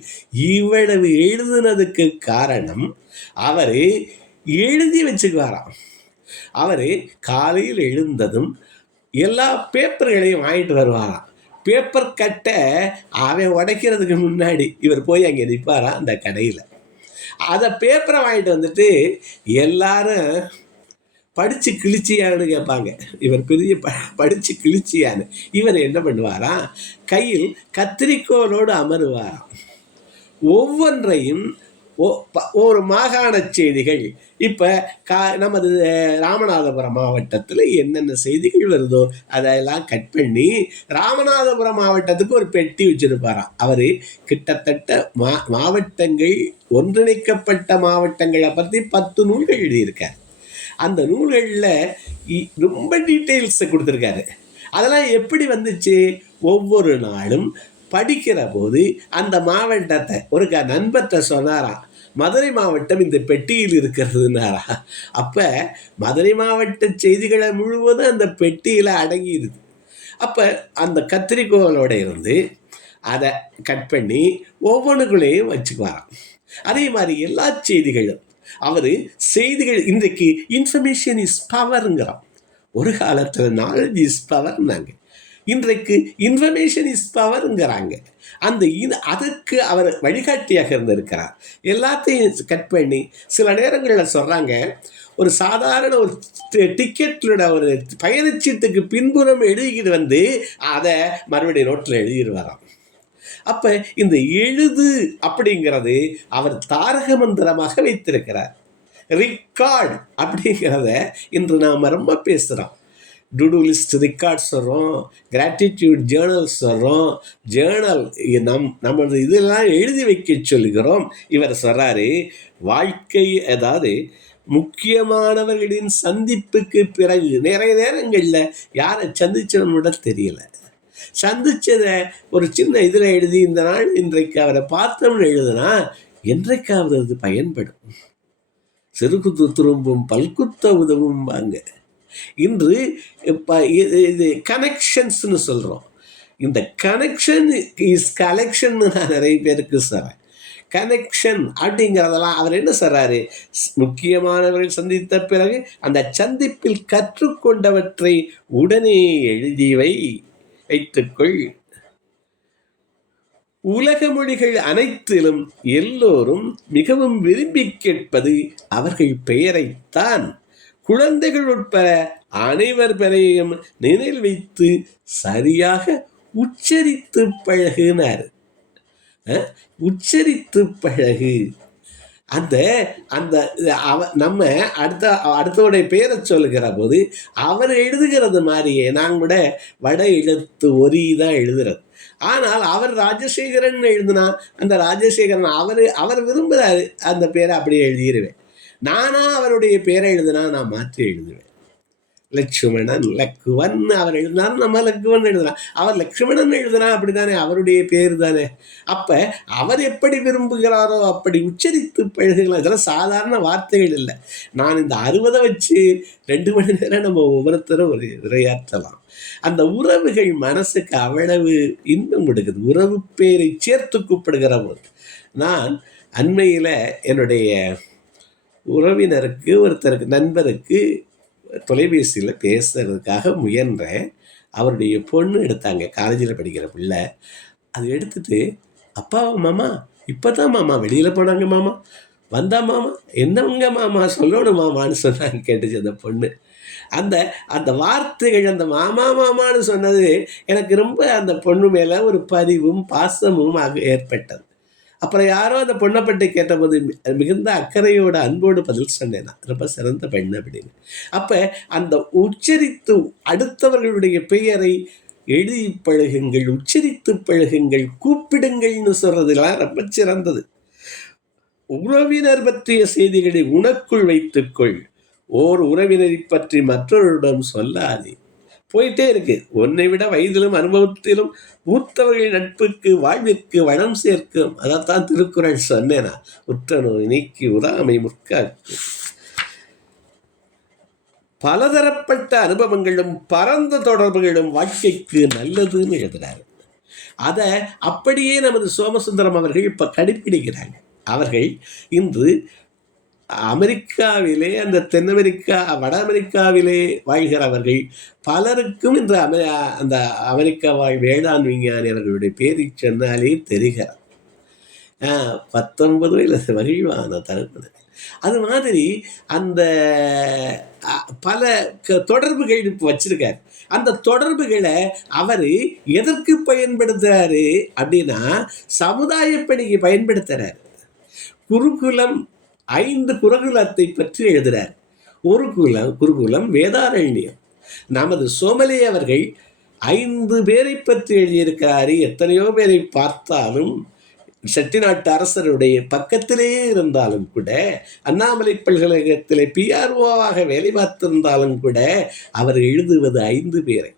இவ்வளவு எழுதுனதுக்கு காரணம் அவர் எழுதி வச்சுக்குவாராம். அவர் காலையில் எழுந்ததும் எல்லா பேப்பர்களையும் வாங்கிட்டு வருவாராம். பேப்பர் கட்டை அவன் உடைக்கிறதுக்கு முன்னாடி இவர் போய் அங்கே நிற்பாரா அந்த கடையில். அதை பேப்பரை வாங்கிட்டு வந்துட்டு எல்லாரும் படித்து கிழிச்சியான்னு கேட்பாங்க. இவர் பெரிய படித்து கிழிச்சியான்னு. இவர் என்ன பண்ணுவாராம்? கையில் கத்திரிக்கோலோடு அமருவாராம். ஒவ்வொன்றையும் ஒரு மாகாண செய்திகள். இப்போ நமது ராமநாதபுரம் மாவட்டத்தில் என்னென்ன செய்திகள் வருதோ அதெல்லாம் கட் பண்ணி ராமநாதபுரம் மாவட்டத்துக்கு ஒரு பெட்டி வச்சுருப்பாராம். அவர் கிட்டத்தட்ட மாவட்டங்கள், ஒன்றிணைக்கப்பட்ட மாவட்டங்களை பற்றி 10 நூல்கள் எழுதியிருக்கார். அந்த நூல்களில் ரொம்ப டீட்டெயில்ஸை கொடுத்துருக்காரு. அதெல்லாம் எப்படி வந்துச்சு? ஒவ்வொரு நாளும் படிக்கிற போது அந்த மாவட்டத்தை ஒரு நண்பர்கிட்ட சொன்னாராம், மதுரை மாவட்டம் இந்த பெட்டியில் இருக்கிறதுனாரா. அப்போ மதுரை மாவட்ட செய்திகளை முழுவதும் அந்த பெட்டியில் அடங்கிடுது. அப்போ அந்த கத்திரிக்கோளோட இருந்து அதை கட் பண்ணி ஒவ்வொன்றுக்குள்ளேயும் வச்சுக்குவாராம். அதே மாதிரி எல்லா செய்திகளும் அவர் செய்திகள் இன்றைக்கு இன்ஃபர்மேஷன் இஸ் பவருங்கிறோம். ஒரு காலத்தில் நாலேஜ் இஸ் பவர்னாங்க. இன்றைக்கு இன்ஃபர்மேஷன் இஸ் பவருங்கிறாங்க. அதற்கு அவர் வழிகாட்டியாக இருந்திருக்கிறார். எல்லாத்தையும் கட் பண்ணி சில நேரங்களில் சொல்கிறாங்க, ஒரு சாதாரண ஒரு டிக்கெட்டோட ஒரு பயணச்சீட்டுக்கு பின்புறம் எழுதிக்கிட்டு வந்து அதை மறுபடியும் நோட்டில் எழுதிடுவாராம். அப்போ இந்த எழுது அப்படிங்கிறது அவர் தாரக மந்திரமாக வைத்திருக்கிறார். ரிக்கார்டு அப்படிங்கிறத இன்று நாம் ரொம்ப பேசுகிறோம். டுடூ லிஸ்ட் ரெக்கார்ட் சொல்கிறோம், கிராட்டிடியூட் ஜேர்னல் சொல்கிறோம். ஜேர்னல் நமது இதெல்லாம் எழுதி வைக்க சொல்லுகிறோம். இவர் சொல்கிறாரு, வாழ்க்கை அதாவது முக்கியமானவர்களின் சந்திப்புக்கு பிறகு நிறைய நேரங்களில் யாரை சந்திச்சோம்னு தெரியல. சந்திச்சதை ஒரு சின்ன இதில் எழுதி இந்த நாள் இன்றைக்கு அவரை பார்த்தோம்னு எழுதுனா என்றைக்காவது அது பயன்படும். சிறுகுத்து திரும்பும் பல்குத்த உதவும் வாங்க. இன்று இப்போ இது கனெக்ஷன்ஸ்னு சொல்கிறோம். இந்த கனெக்ஷன் இஸ் கலெக்ஷன் நான் நிறைய பேருக்கு சொல்கிறேன். கனெக்ஷன் அப்படிங்கிறதெல்லாம் அவர் என்ன சொல்றாரு, முக்கியமானவர்கள் சந்தித்த பிறகு அந்த சந்திப்பில் கற்றுக்கொண்டவற்றை உடனே எழுதி வைத்துக்கொள். உலக மொழிகள் அனைத்திலும் எல்லோரும் மிகவும் விரும்பி கேட்பது அவர்கள் பெயரைத்தான். குழந்தைகள் உட்பட அனைவர் பெயரையும் நினைவில் வைத்து சரியாக உச்சரித்து பழகுனார். உச்சரித்து பழகு. அந்த அந்த நம்ம அடுத்தவருடைய பேரை சொல்லுகிற போது அவர் எழுதுகிறது மாதிரியே நான் கூட வட எழுத்து ஒரி தான் எழுதுறது. ஆனால் அவர் ராஜசேகரன் எழுதுனா அந்த ராஜசேகரன் அவர் விரும்புகிறாரு அந்த பேரை அப்படியே எழுதிடுவேன். நானா அவருடைய பேரை எழுதுனா நான் மாற்றி எழுதுவேன். லட்சுமணன் லக்குவன் அவர் எழுதினாலும் நம்ம லக்குவன் எழுதுனா, அவர் லட்சுமணன் எழுதுனா அப்படித்தானே, அவருடைய பேர் தானே. அப்போ அவர் எப்படி விரும்புகிறாரோ அப்படி உச்சரித்து பழகுலாம். இதெல்லாம் சாதாரண வார்த்தைகள் இல்லை. நான் இந்த 60 வச்சு 2 மணி நேரம் நம்ம ஒவ்வொருத்தரும் ஒரு உரையாற்றலாம். அந்த உறவுகள் மனசுக்கு அவ்வளவு இன்பம் கொடுக்குது. உறவு பேரை சேர்த்து கூப்பிடுகிற போது நான் அண்மையில் என்னுடைய உறவினருக்கு ஒருத்தருக்கு நண்பருக்கு தொலைபேசியில் பேசுறதுக்காக முயன்றேன். அவருடைய பொண்ணு எடுத்தாங்க, காலேஜில் படிக்கிற பிள்ளை. அது எடுத்துட்டு அப்பாவா மாமா இப்போ தான் மாமா வெளியில் போனாங்க மாமா, வந்தா மாமா, என்னவங்க மாமா சொல்லணும் மாமான்னு சொன்னாங்க. கேட்டுச்சு அந்த பொண்ணு. அந்த அந்த வார்த்தைகள் அந்த மாமா மாமான்னு சொன்னது எனக்கு ரொம்ப அந்த பொண்ணு மேலே ஒரு பதிவும் பாசமும் ஏற்பட்டது. அப்புறம் யாரோ அந்த பொண்ணை பற்றி கேட்டபோது மிகுந்த அக்கறையோட அன்போடு பதில் சொன்னேன், நான் ரொம்ப சிறந்த பெண் அப்படின்னு. அப்போ அந்த உச்சரித்து அடுத்தவர்களுடைய பெயரை எழுதி பழகுங்கள், உச்சரித்து பழகுங்கள், கூப்பிடுங்கள்னு சொல்றதுலாம் ரொம்ப சிறந்தது. உறவினர் பற்றிய செய்திகளை உனக்குள் வைத்துக்கொள். ஓர் உறவினரை பற்றி மற்றொருடம் சொல்லாதே. போயிட்டே இருக்கு. உன்னை விட வயதிலும் அனுபவத்திலும் மூத்தவர்கள் நட்புக்கு வாழ்விற்கு வளம் சேர்க்கும். அதைத்தான் திருக்குறள் சொன்னேனா, உற்றநோய் நீக்கி உறாமை முற்காக்கும். பலதரப்பட்ட அனுபவங்களும் பரந்த தொடர்புகளும் வாழ்க்கைக்கு நல்லதுன்னு எழுதுறாரு. அதை அப்படியே நமது சோமசுந்தரம் அவர்கள் இப்போ கடைப்பிடிக்கிறாங்க. அவர்கள் இன்று அமெரிக்காவிலே, அந்த தென் அமெரிக்கா வட அமெரிக்காவிலே வாழ்கிறவர்கள் பலருக்கும் இன்று அந்த அமெரிக்கா வாழ் வேளாண் விஞ்ஞானி அவர்களுடைய பேரை சொன்னாலே தெரிகிறார். 19 வயது மகிழ்வான தருணம். அது மாதிரி அந்த பல தொடர்புகள் இப்போ வச்சிருக்காரு. அந்த தொடர்புகளை அவர் எதற்கு பயன்படுத்துறாரு அப்படின்னா சமுதாய பணிக்கு பயன்படுத்துறாரு. குருகுலம் 5 குருகுலத்தை பற்றி எழுதுகிறார். ஒரு குருகுலம் வேதாரண்யம். நமது சோமலே அவர்கள் 5 பேரை பற்றி எழுதியிருக்கிறாரு. எத்தனையோ பேரை பார்த்தாலும் செட்டிநாட்டு அரசருடைய பக்கத்திலே இருந்தாலும் கூட, அண்ணாமலை பல்கலைக்கழகத்திலே PROவாக வேலை பார்த்திருந்தாலும் கூட அவர் எழுதுவது 5 பேரை.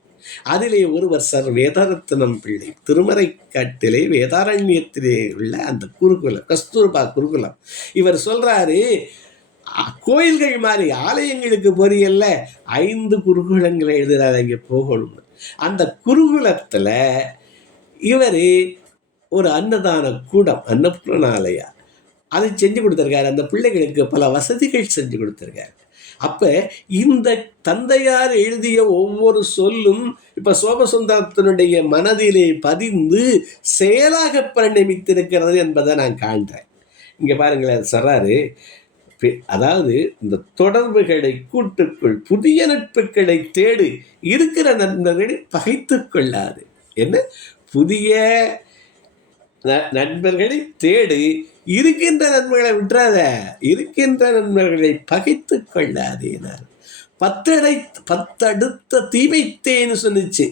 அதிலே ஒருவர் சர் வேதாரத்னம் பிள்ளை. திருமறைக்காட்டிலே வேதாரண்யத்திலே உள்ள அந்த குருகுலம், கஸ்தூர்பா குருகுலம். இவர் சொல்றாரு, கோயில்கள் மாதிரி ஆலயங்களுக்கு பொரியல்ல 5 குருகுலங்களை எழுதுறாரு, அங்கே போகணும்னு. அந்த குருகுலத்தில் இவர் ஒரு அன்னதான கூடம், அன்னபூர்ணாலயா, அதை செஞ்சு கொடுத்துருக்காரு. அந்த பிள்ளைகளுக்கு பல வசதிகள் செஞ்சு கொடுத்துருக்காரு. அப்போ இந்த தந்தையார் எழுதிய ஒவ்வொரு சொல்லும் இப்போ சோமசுந்தரத்தினுடைய மனதிலே பதிந்து செயலாக பரிணமித்திருக்கிறது என்பதை நான் காண்றேன். இங்கே பாருங்களேன், சொல்றாரு, அதாவது இந்த தொடர்புகளை கூட்டுக்குள், புதிய நட்புகளை தேடு, இருக்கிற நண்பர்களை பகைத்து கொள்ளாது. என்ன, புதிய நண்பர்களை தேடு, இருக்கின்ற நண்பர்களை விட்டுறாத, இருக்கின்ற நண்பர்களை பகைத்து கொள்ளாதேனார். 10 தீமைத்தேன்னு சொன்னிச்சு.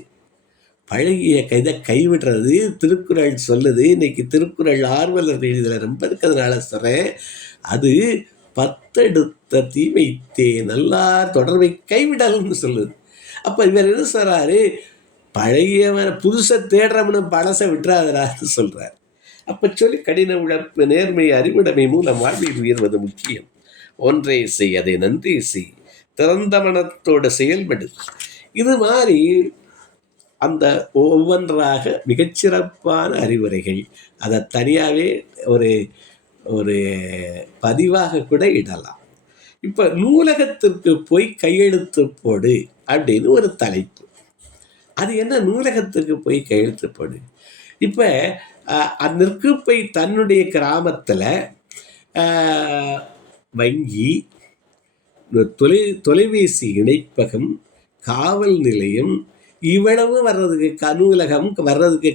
பழகிய இதை கைவிடுறது திருக்குறள் சொல்லுது. இன்னைக்கு திருக்குறள் ஆர்வலர் இதில் ரொம்ப இருக்கிறதுனால சொல்கிறேன். அது 10 தீமைத்தே நல்லார் தொடர்பை கைவிடல்னு சொல்லுது. அப்போ இவர் என்ன சொல்கிறாரு, பழகியவன் புதுசை தேடுறவனு பழசை விட்டுறாதரான்னு சொல்கிறார். அப்போ சொல்லி கடின உழைப்பு, நேர்மை, அறிவுடைமை மூலம் வாழ்வில் உயர்வது முக்கியம். ஒன்றை செய், அதை நன்றி செய், திறந்த மனத்தோடு செயல்படு. இது மாதிரி அந்த ஒவ்வொன்றாக மிகச்சிறப்பான அறிவுரைகள். அதை தனியாகவே ஒரு ஒரு பதிவாக கூட இடலாம். இப்போ நூலகத்திற்கு போய் கையெழுத்து போடு அப்படின்னு ஒரு தலைப்பு. அது என்ன, நூலகத்துக்கு போய் கையெழுத்து போடு? இப்போ நிற்குப்பை தன்னுடைய கிராமத்தில் வங்கி, தொலைபேசி இணைப்பகம், காவல் நிலையம் இவ்வளவு வர்றதுக்கு நூலகம் வர்றதுக்கு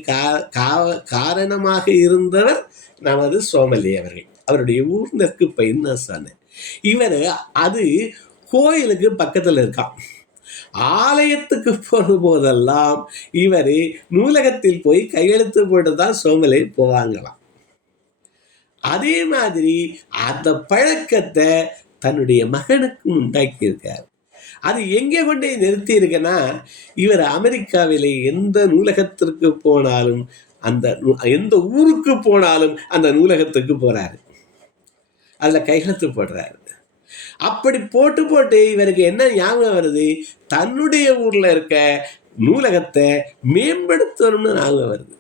காரணமாக இருந்தவர் நமது சோமலே அவர்கள். அவருடைய ஊர் நெற்குப்பைன்னு நான் சொன்னேன். இவர் அது கோயிலுக்கு பக்கத்தில் இருக்கான். ஆலயத்துக்கு போகிற போதெல்லாம் இவர் நூலகத்தில் போய் கையெழுத்து போட்டு தான் சோமலே போவாங்களாம். அதே மாதிரி அந்த பழக்கத்தை தன்னுடைய மகனுக்கும் உண்டாக்கியிருக்கார். அது எங்கே கொண்டே நிறுத்தி இருக்குன்னா, இவர் அமெரிக்காவிலே எந்த நூலகத்திற்கு போனாலும், எந்த ஊருக்கு போனாலும் அந்த நூலகத்துக்கு போறாரு, அதில் கையெழுத்து போடுறாரு. அப்படி போட்டு இவருக்கு என்ன ஞாபகம் வருது, தன்னுடைய ஊரில் இருக்க நூலகத்தை மேம்படுத்தணும்னு ஞாபகம் வருது.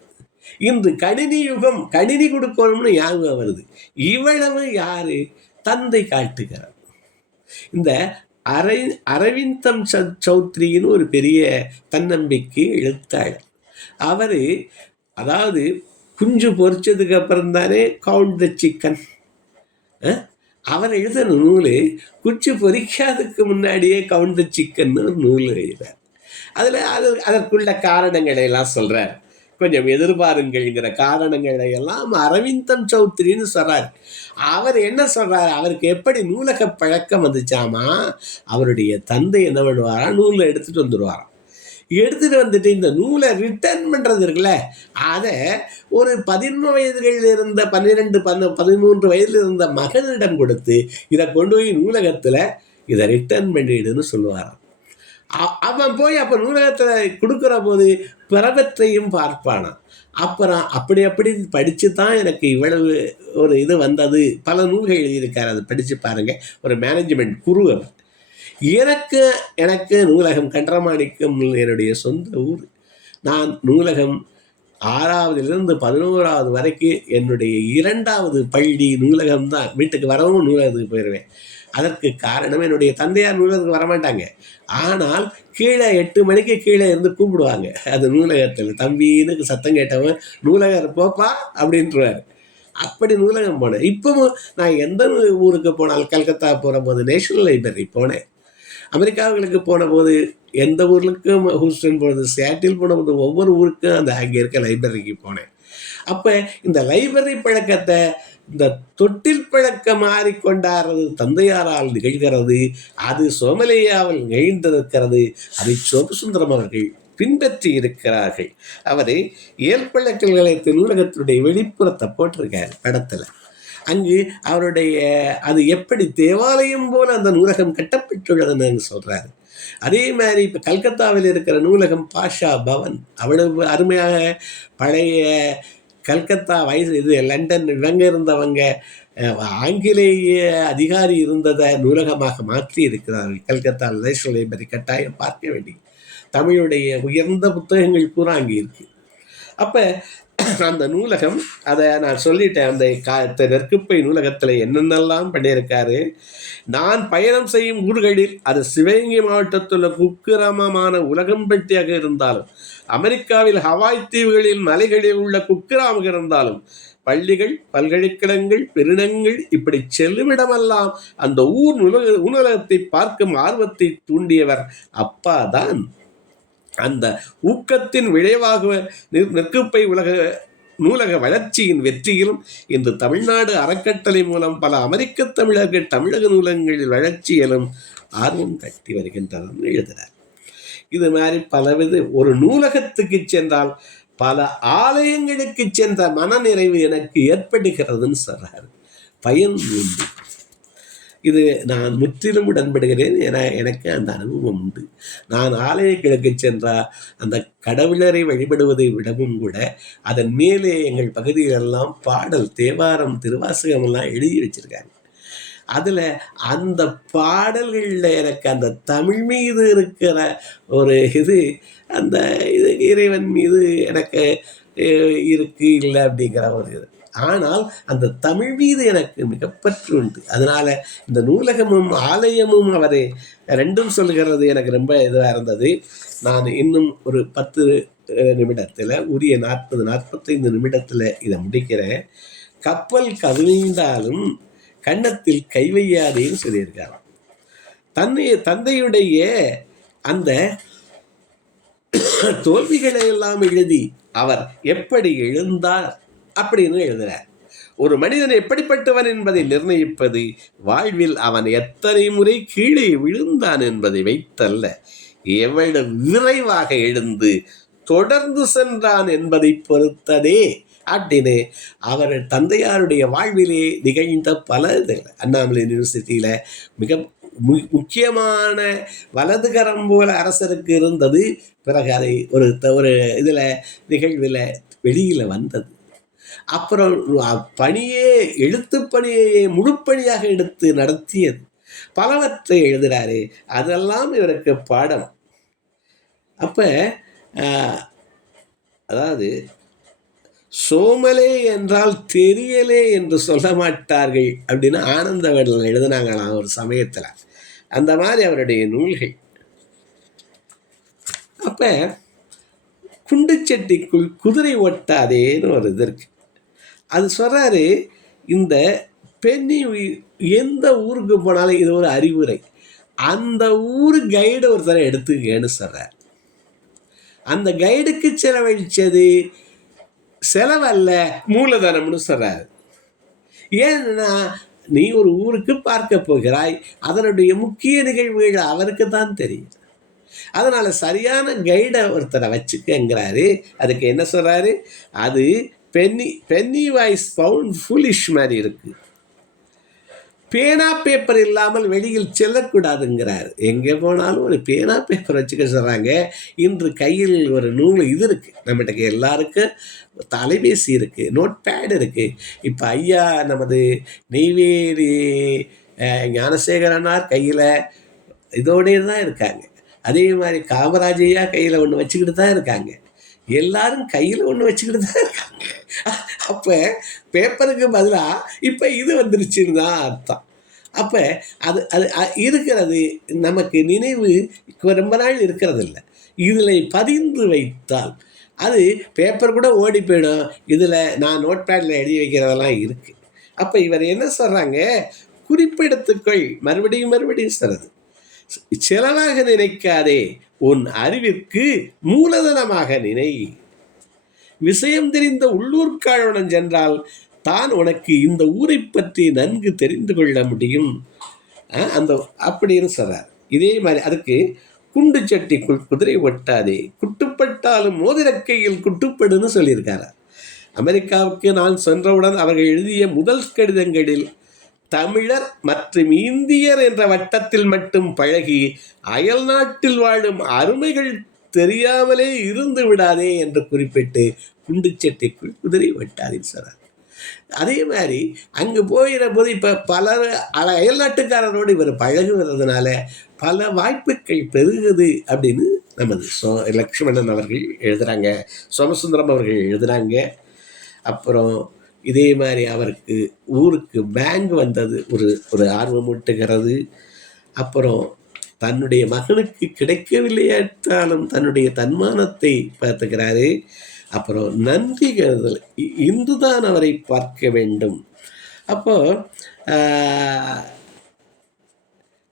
இன்று கணினி யுகம், கணினி கொடுக்கணும்னு ஞாபகம் வருது. இவ்வளவு யாரு? தந்தை காட்டுகிறார். இந்த அரவிந்தம் சௌத்ரின்னு ஒரு பெரிய தன்னம்பிக்கை எழுத்தாளர். அவர் அதாவது குஞ்சு பொறிச்சதுக்கு அப்புறம் தானே கவுண்ட் த சிக்கன். அவர் எழுதின நூல் குஞ்சு பொறிக்காததுக்கு முன்னாடியே கவுண்ட் த சிக்கன்னு ஒரு நூல் எழுதுகிறார். அதற்குள்ள காரணங்களை எல்லாம் சொல்கிறார். கொஞ்சம் எதிர்பாருங்கள்ங்கிற காரணங்களை எல்லாம் அரவிந்தம் சௌத்ரின்னு சொல்கிறார். அவர் என்ன சொல்கிறார், அவருக்கு எப்படி நூலக பழக்கம் வந்துச்சாமா, அவருடைய தந்தை என்ன பண்ணுவாராம், நூலை எடுத்துகிட்டு வந்துடுவாராம். எடுத்துகிட்டு வந்துட்டு இந்த நூலை ரிட்டர்ன் பண்ணுறது இருக்குல்ல, அதை ஒரு 11 வயதுகளில் இருந்த 13 வயதில் இருந்த மகனிடம் கொடுத்து இதை கொண்டு போய் நூலகத்தில் இதை ரிட்டர்ன் பண்ணிடுன்னு சொல்லுவாராம். அவன் போய் அப்போ நூலகத்தில் கொடுக்குற போது பிறவற்றையும் பார்ப்பானான். அப்புறம் அப்படி படித்து தான் எனக்கு இவ்வளவு ஒரு இது வந்தது. பல நூல்கள் எழுதியிருக்கார், அதை படித்து பாருங்கள். ஒரு மேனேஜ்மெண்ட் குரு அவர். எனக்கு நூலகம் கன்றமாணிக்கம் என்னுடைய சொந்த ஊர். நான் நூலகம் 6வதிலிருந்து 11வது வரைக்கும் என்னுடைய 2வது பள்ளி நூலகம்தான். வீட்டுக்கு வரவும் நூலகத்துக்கு போயிடுவேன். அதற்கு காரணம், என்னுடைய தந்தையார் நூலகத்துக்கு வரமாட்டாங்க. ஆனால் கீழே 8 மணிக்கு கீழே இருந்து கூப்பிடுவாங்க. அது நூலகத்தில் தம்பின்னு சத்தம் கேட்டவன் நூலகர் போப்பா அப்படின்ட்டுருவார். அப்படி நூலகம் போனேன். இப்போவும் நான் எந்த ஊருக்கு போனாலும், கல்கத்தா போகிற போது நேஷனல் லைப்ரரி போனேன். அமெரிக்காவுக்கு போன போது எந்த ஊருக்கும், ஹூஸ்டன் போனது, சியாட்டில் போன போது ஒவ்வொரு ஊருக்கும் அங்கே இருக்க லைப்ரரிக்கு போனேன். அப்போ இந்த லைப்ரரி பழக்கத்தை இந்த தொட்டில் பழக்கம் மாறிக்கொண்டாடுறது தந்தையாரால் நிகழ்கிறது. அது சோமலேயாவில் நிகழ்ந்திருக்கிறது. அதை சோமசுந்தரம் அவர்கள் பின்பற்றி இருக்கிறார்கள். அவரை ஏற்பழக்கங்களை நூலகத்தினுடைய வெளிப்புறத்தை போட்டிருக்கார் படத்தில். அங்கு அவருடைய அது எப்படி தேவாலயம் போல அந்த நூலகம் கட்டப்பட்டுள்ளதுன்னு சொல்கிறார். அதே மாதிரி இப்போ கல்கத்தாவில் இருக்கிற நூலகம் பாஷா பவன் அவ்வளவு அருமையாக பழைய கல்கத்தா இது லண்டன் இவங்க இருந்தவங்க ஆங்கிலேய அதிகாரி இருந்ததை நூலகமாக மாற்றி இருக்கிறார்கள். கல்கத்தா நேஷனல் லைப்ரரி கட்டாயம் பார்க்க வேண்டி. தமிழுடைய உயர்ந்த புத்தகங்கள் பூரா அங்கே இருக்குது. அப்போ அந்த நூலகம், அதை நான் சொல்லிட்டேன். அந்த நெற்குப்பை நூலகத்தில் என்னென்னலாம் பண்ணியிருக்காரு. நான் பயணம் செய்யும் ஊர்களில் அது சிவகங்கை மாவட்டத்தில் குக்கிராமமான உலகம்பட்டியாக இருந்தாலும், அமெரிக்காவில் ஹவாய் தீவுகளில் மலைகளில் உள்ள குக்கிராமம் இருந்தாலும், பள்ளிகள், பல்கலைக்கழகங்கள், பெருநங்கள் இப்படி செல்லுமிடமெல்லாம் அந்த ஊர் நூலகத்தை பார்க்கும் ஆர்வத்தை தூண்டியவர் அப்பா தான். அந்த ஊக்கத்தின் விளைவாக நெற்குப்பை நூலக வளர்ச்சியின் வெற்றியிலும் இன்று தமிழ்நாடு அறக்கட்டளை மூலம் பல அமெரிக்க தமிழர்கள் தமிழக நூலகங்களில் வளர்ச்சியிலும் ஆர்வம் கட்டி வருகின்றனர் எழுதுகிறார். இது மாதிரி பலவித, ஒரு நூலகத்துக்கு சென்றால் பல ஆலயங்களுக்கு சென்ற மனநிறைவு எனக்கு ஏற்படுகிறதுன்னு சொல்றாரு. பயன் உண்டு. இது நான் முற்றிலும் உடன்படுகிறேன். என எனக்கு அந்த அனுபவம் உண்டு. நான் ஆலயங்களுக்கு சென்றால் அந்த கடவுளரை வழிபடுவதை விடவும் கூட அதன் மேலே எங்கள் பகுதியிலெல்லாம் பாடல், தேவாரம், திருவாசகம் எல்லாம் எழுதி வச்சிருக்காங்க. அதில் அந்த பாடல்களில் எனக்கு அந்த தமிழ் மீது இருக்கிற ஒரு இது, அந்த இது இறைவன் மீது எனக்கு இருக்குது இல்லை அப்படிங்கிற ஒரு இது. ஆனால் அந்த தமிழ் மீது எனக்கு மிகப்பற்று உண்டு. அதனால் இந்த நூலகமும் ஆலயமும் அவர் ரெண்டும் சொல்லுகிறது எனக்கு ரொம்ப இதுவாக இருந்தது. நான் இன்னும் ஒரு 10 நிமிடத்தில், உரிய 45 நிமிடத்தில் இதை முடிக்கிறேன். கப்பல் கவிழ்ந்தாலும் கன்னத்தில் கை வையாதேன்னு சொல்லியிருக்கார். தந்தையுடைய அந்த தோல்விகளை எல்லாம் எழுதி அவர் எப்படி எழுந்தார் அப்படின்னு எழுதுகிறார். ஒரு மனிதன் எப்படிப்பட்டவன் என்பதை நிர்ணயிப்பது வாழ்வில் அவன் எத்தனை முறை கீழே விழுந்தான் என்பதை வைத்தல்ல, எவ்வளவு விரைவாக எழுந்து தொடர்ந்து சென்றான் என்பதை பொறுத்ததே அப்படின்னு அவர் தந்தையாருடைய வாழ்விலே நிகழ்ந்த பல இதில் அண்ணாமலை யூனிவர்சிட்டியில் மிக முக்கியமான வலதுகரம் போல அரசருக்கு இருந்தது. பிறகு அதை ஒரு இதில் நிகழ்வில் வெளியில் வந்தது. அப்புறம் பணியே எழுத்து பணியை முழுப்பணியாக எடுத்து நடத்தியது. பலவற்றை எழுதுகிறாரு. அதெல்லாம் இவருக்கு பாடம். அப்போ அதாவது சோமலே என்றால் தெரியலே என்று சொல்ல மாட்டார்கள் அப்படின்னு ஆனந்தவர்கள் எழுதினாங்களாம் ஒரு சமயத்தில். அந்த மாதிரி அவருடைய நூல்கள். அப்போ குண்டுச்சட்டிக்குள் குதிரை ஓட்டாதேன்னு ஒரு இது இருக்கு. அது சொல்கிறாரு, இந்த பெண்ணி எந்த ஊருக்கு போனாலும் இது ஒரு அறிவுரை. அந்த ஊர் கைடு ஒருத்தரை எடுத்துக்கன்னு சொல்கிறார். அந்த கைடுக்கு செலவழித்தது செலவல்ல, மூலதனம்னு சொல்கிறார். ஏன்னா நீ ஒரு ஊருக்கு பார்க்க போகிறாய், அதனுடைய முக்கிய நிகழ்வுகள் அவருக்கு தான் தெரியும். அதனால் சரியான கைடை ஒருத்தரை வச்சுக்கங்கிறாரு. அதுக்கு என்ன சொல்கிறாரு, அது பென்னி வாய்ஸ் பவுண்ட் ஃபுலிஷ் மாதிரி இருக்குது. பேனா பேப்பர் இல்லாமல் வெளியில் செல்லக்கூடாதுங்கிறார். எங்கே போனாலும் ஒரு பேனா பேப்பர் வச்சுக்க சொல்கிறாங்க. இன்று கையில் ஒரு நூல் இது இருக்குது. நம்மகிட்ட எல்லாருக்கும் தொலைபேசி இருக்குது, நோட் பேட் இருக்குது. இப்போ ஐயா நமது நெய்வேலி ஞானசேகரனார் கையில் இதோடே தான் இருக்காங்க. அதே மாதிரி காமராஜையா கையில் ஒன்று வச்சுக்கிட்டு தான் இருக்காங்க. எல்லாரும் கையில் ஒன்று வச்சுக்கிட்டு தான் இருக்காங்க. அப்போ பேப்பருக்கு பதிலாக இப்போ இது வந்துருச்சுன்னு தான் அர்த்தம். அப்போ அது அது இருக்கிறது நமக்கு நினைவு ரொம்ப நாள் இருக்கிறது இல்லை. இதில் பதிந்து வைத்தால் அது பேப்பர் கூட ஓடி போயிடும். இதில் நான் நோட் பேடில் எழுதி வைக்கிறதெல்லாம் இருக்குது. அப்போ இவர் என்ன சொல்கிறாங்க, குறிப்பெடுத்துக்கொள், மறுபடியும் சொல்கிறது, செலவாக நினைக்காதே, உன் அறிவிற்கு மூலதனமாக நினை. விஷயம் தெரிந்த உள்ளூர்காழவனம் சென்றால் தான் உனக்கு இந்த ஊரை பற்றி நன்கு தெரிந்து கொள்ள முடியும் அந்த அப்படின்னு சொல்கிறார். இதே மாதிரி அதுக்கு குண்டு சட்டிக்குள் குதிரை ஒட்டாதே, குட்டுப்பட்டாலும் மோதிரக்கையில் குட்டுப்படுன்னு சொல்லியிருக்காரு. அமெரிக்காவுக்கு நான் சென்றவுடன் அவர்கள் எழுதிய முதல் கடிதங்களில் தமிழர் மற்றும் இந்தியர் என்ற வட்டத்தில் மட்டும் பழகி அயல் நாட்டில் வாழும் அருமைகள் தெரியாமலே இருந்து விடாதே என்று குறிப்பிட்டு குண்டுச்சட்டிக்குள் குதிரை வெட்டாதேன்னு சொல்றார். அதே மாதிரி அங்கு போகிற போது இப்போ பலர் அயல் நாட்டுக்காரரோடு இவர் பழகுவதனால பல வாய்ப்புகள் பெருகுது அப்படின்னு நமது லக்ஷ்மணன் அவர்கள் எழுதுகிறாங்க, சோமசுந்தரம் அவர்கள் எழுதுகிறாங்க. அப்புறம் இதே மாதிரி அவருக்கு ஊருக்கு பேங்க் வந்தது ஒரு ஆர்வமூட்டுகிறது. அப்புறம் தன்னுடைய மகனுக்கு கிடைக்கவில்லையாட்டாலும் தன்னுடைய தன்மானத்தை பார்த்துக்கிறாரு. அப்புறம் நன்றி கருதல், இன்றுதான் அவரை பார்க்க வேண்டும். அப்போ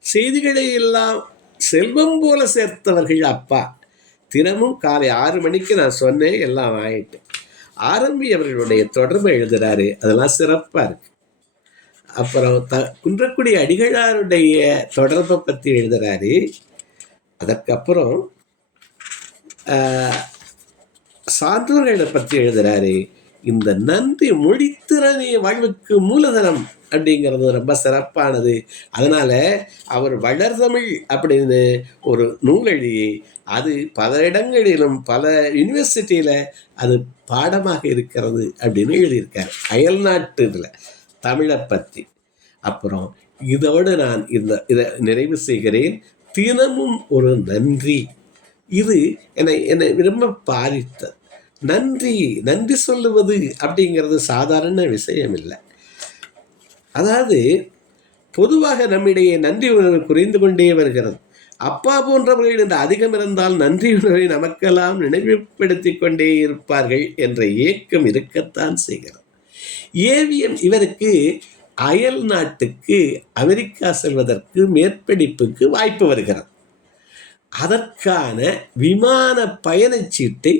செய்திகளை எல்லாம் செல்வம் போல சேர்த்தவர்கள் அப்பா. தினமும் காலை 6 மணிக்கு நான் சொன்னேன், எல்லாம் ஆயிட்டு. ஆரம்பி அவர்களுடைய தொடர்பை எழுதுகிறாரு, அதெல்லாம் சிறப்பாக இருக்கு. அப்புறம் குன்றக்குடி அடிகளாருடைய தொடர்பை பற்றி எழுதுகிறாரு. அதற்கப்புறம் சான்றோர்களை பற்றி எழுதுகிறாரு. இந்த நன்றி மொழித்திறனே வாழ்வுக்கு மூலதனம் அப்படிங்கிறது ரொம்ப சிறப்பானது. அதனால் அவர் வளர்தமிழ் அப்படின்னு ஒரு நூல் எழுதி அது பல இடங்களிலும் பல யூனிவர்சிட்டியில் அது பாடமாக இருக்கிறது அப்படின்னு எழுதியிருக்கார், அயல் நாட்டு இதில் தமிழை பற்றி. அப்புறம் இதோடு நான் இதை நிறைவு செய்கிறேன். தினமும் ஒரு நன்றி. இது என்னை ரொம்ப பாதித்தது. நன்றி சொல்லுவது அப்படிங்கிறது சாதாரண விஷயம் இல்லை. அதாவது பொதுவாக நம்மிடையே நன்றி உணர்வு குறைந்து கொண்டே வருகிறது. அப்பா போன்றவர்கள் என்று அதிகம் இருந்தால் நன்றி உணர்வை நமக்கெல்லாம் நினைவுபடுத்தி கொண்டே இருப்பார்கள் என்ற ஏக்கம் இருக்கத்தான் செய்கிறது. ஏவிஎம் இவருக்கு அயல் நாட்டுக்கு அமெரிக்கா செல்வதற்கு மேற்படிப்புக்கு வாய்ப்பு வருகிறது. அதற்கான விமான பயணச்சீட்டை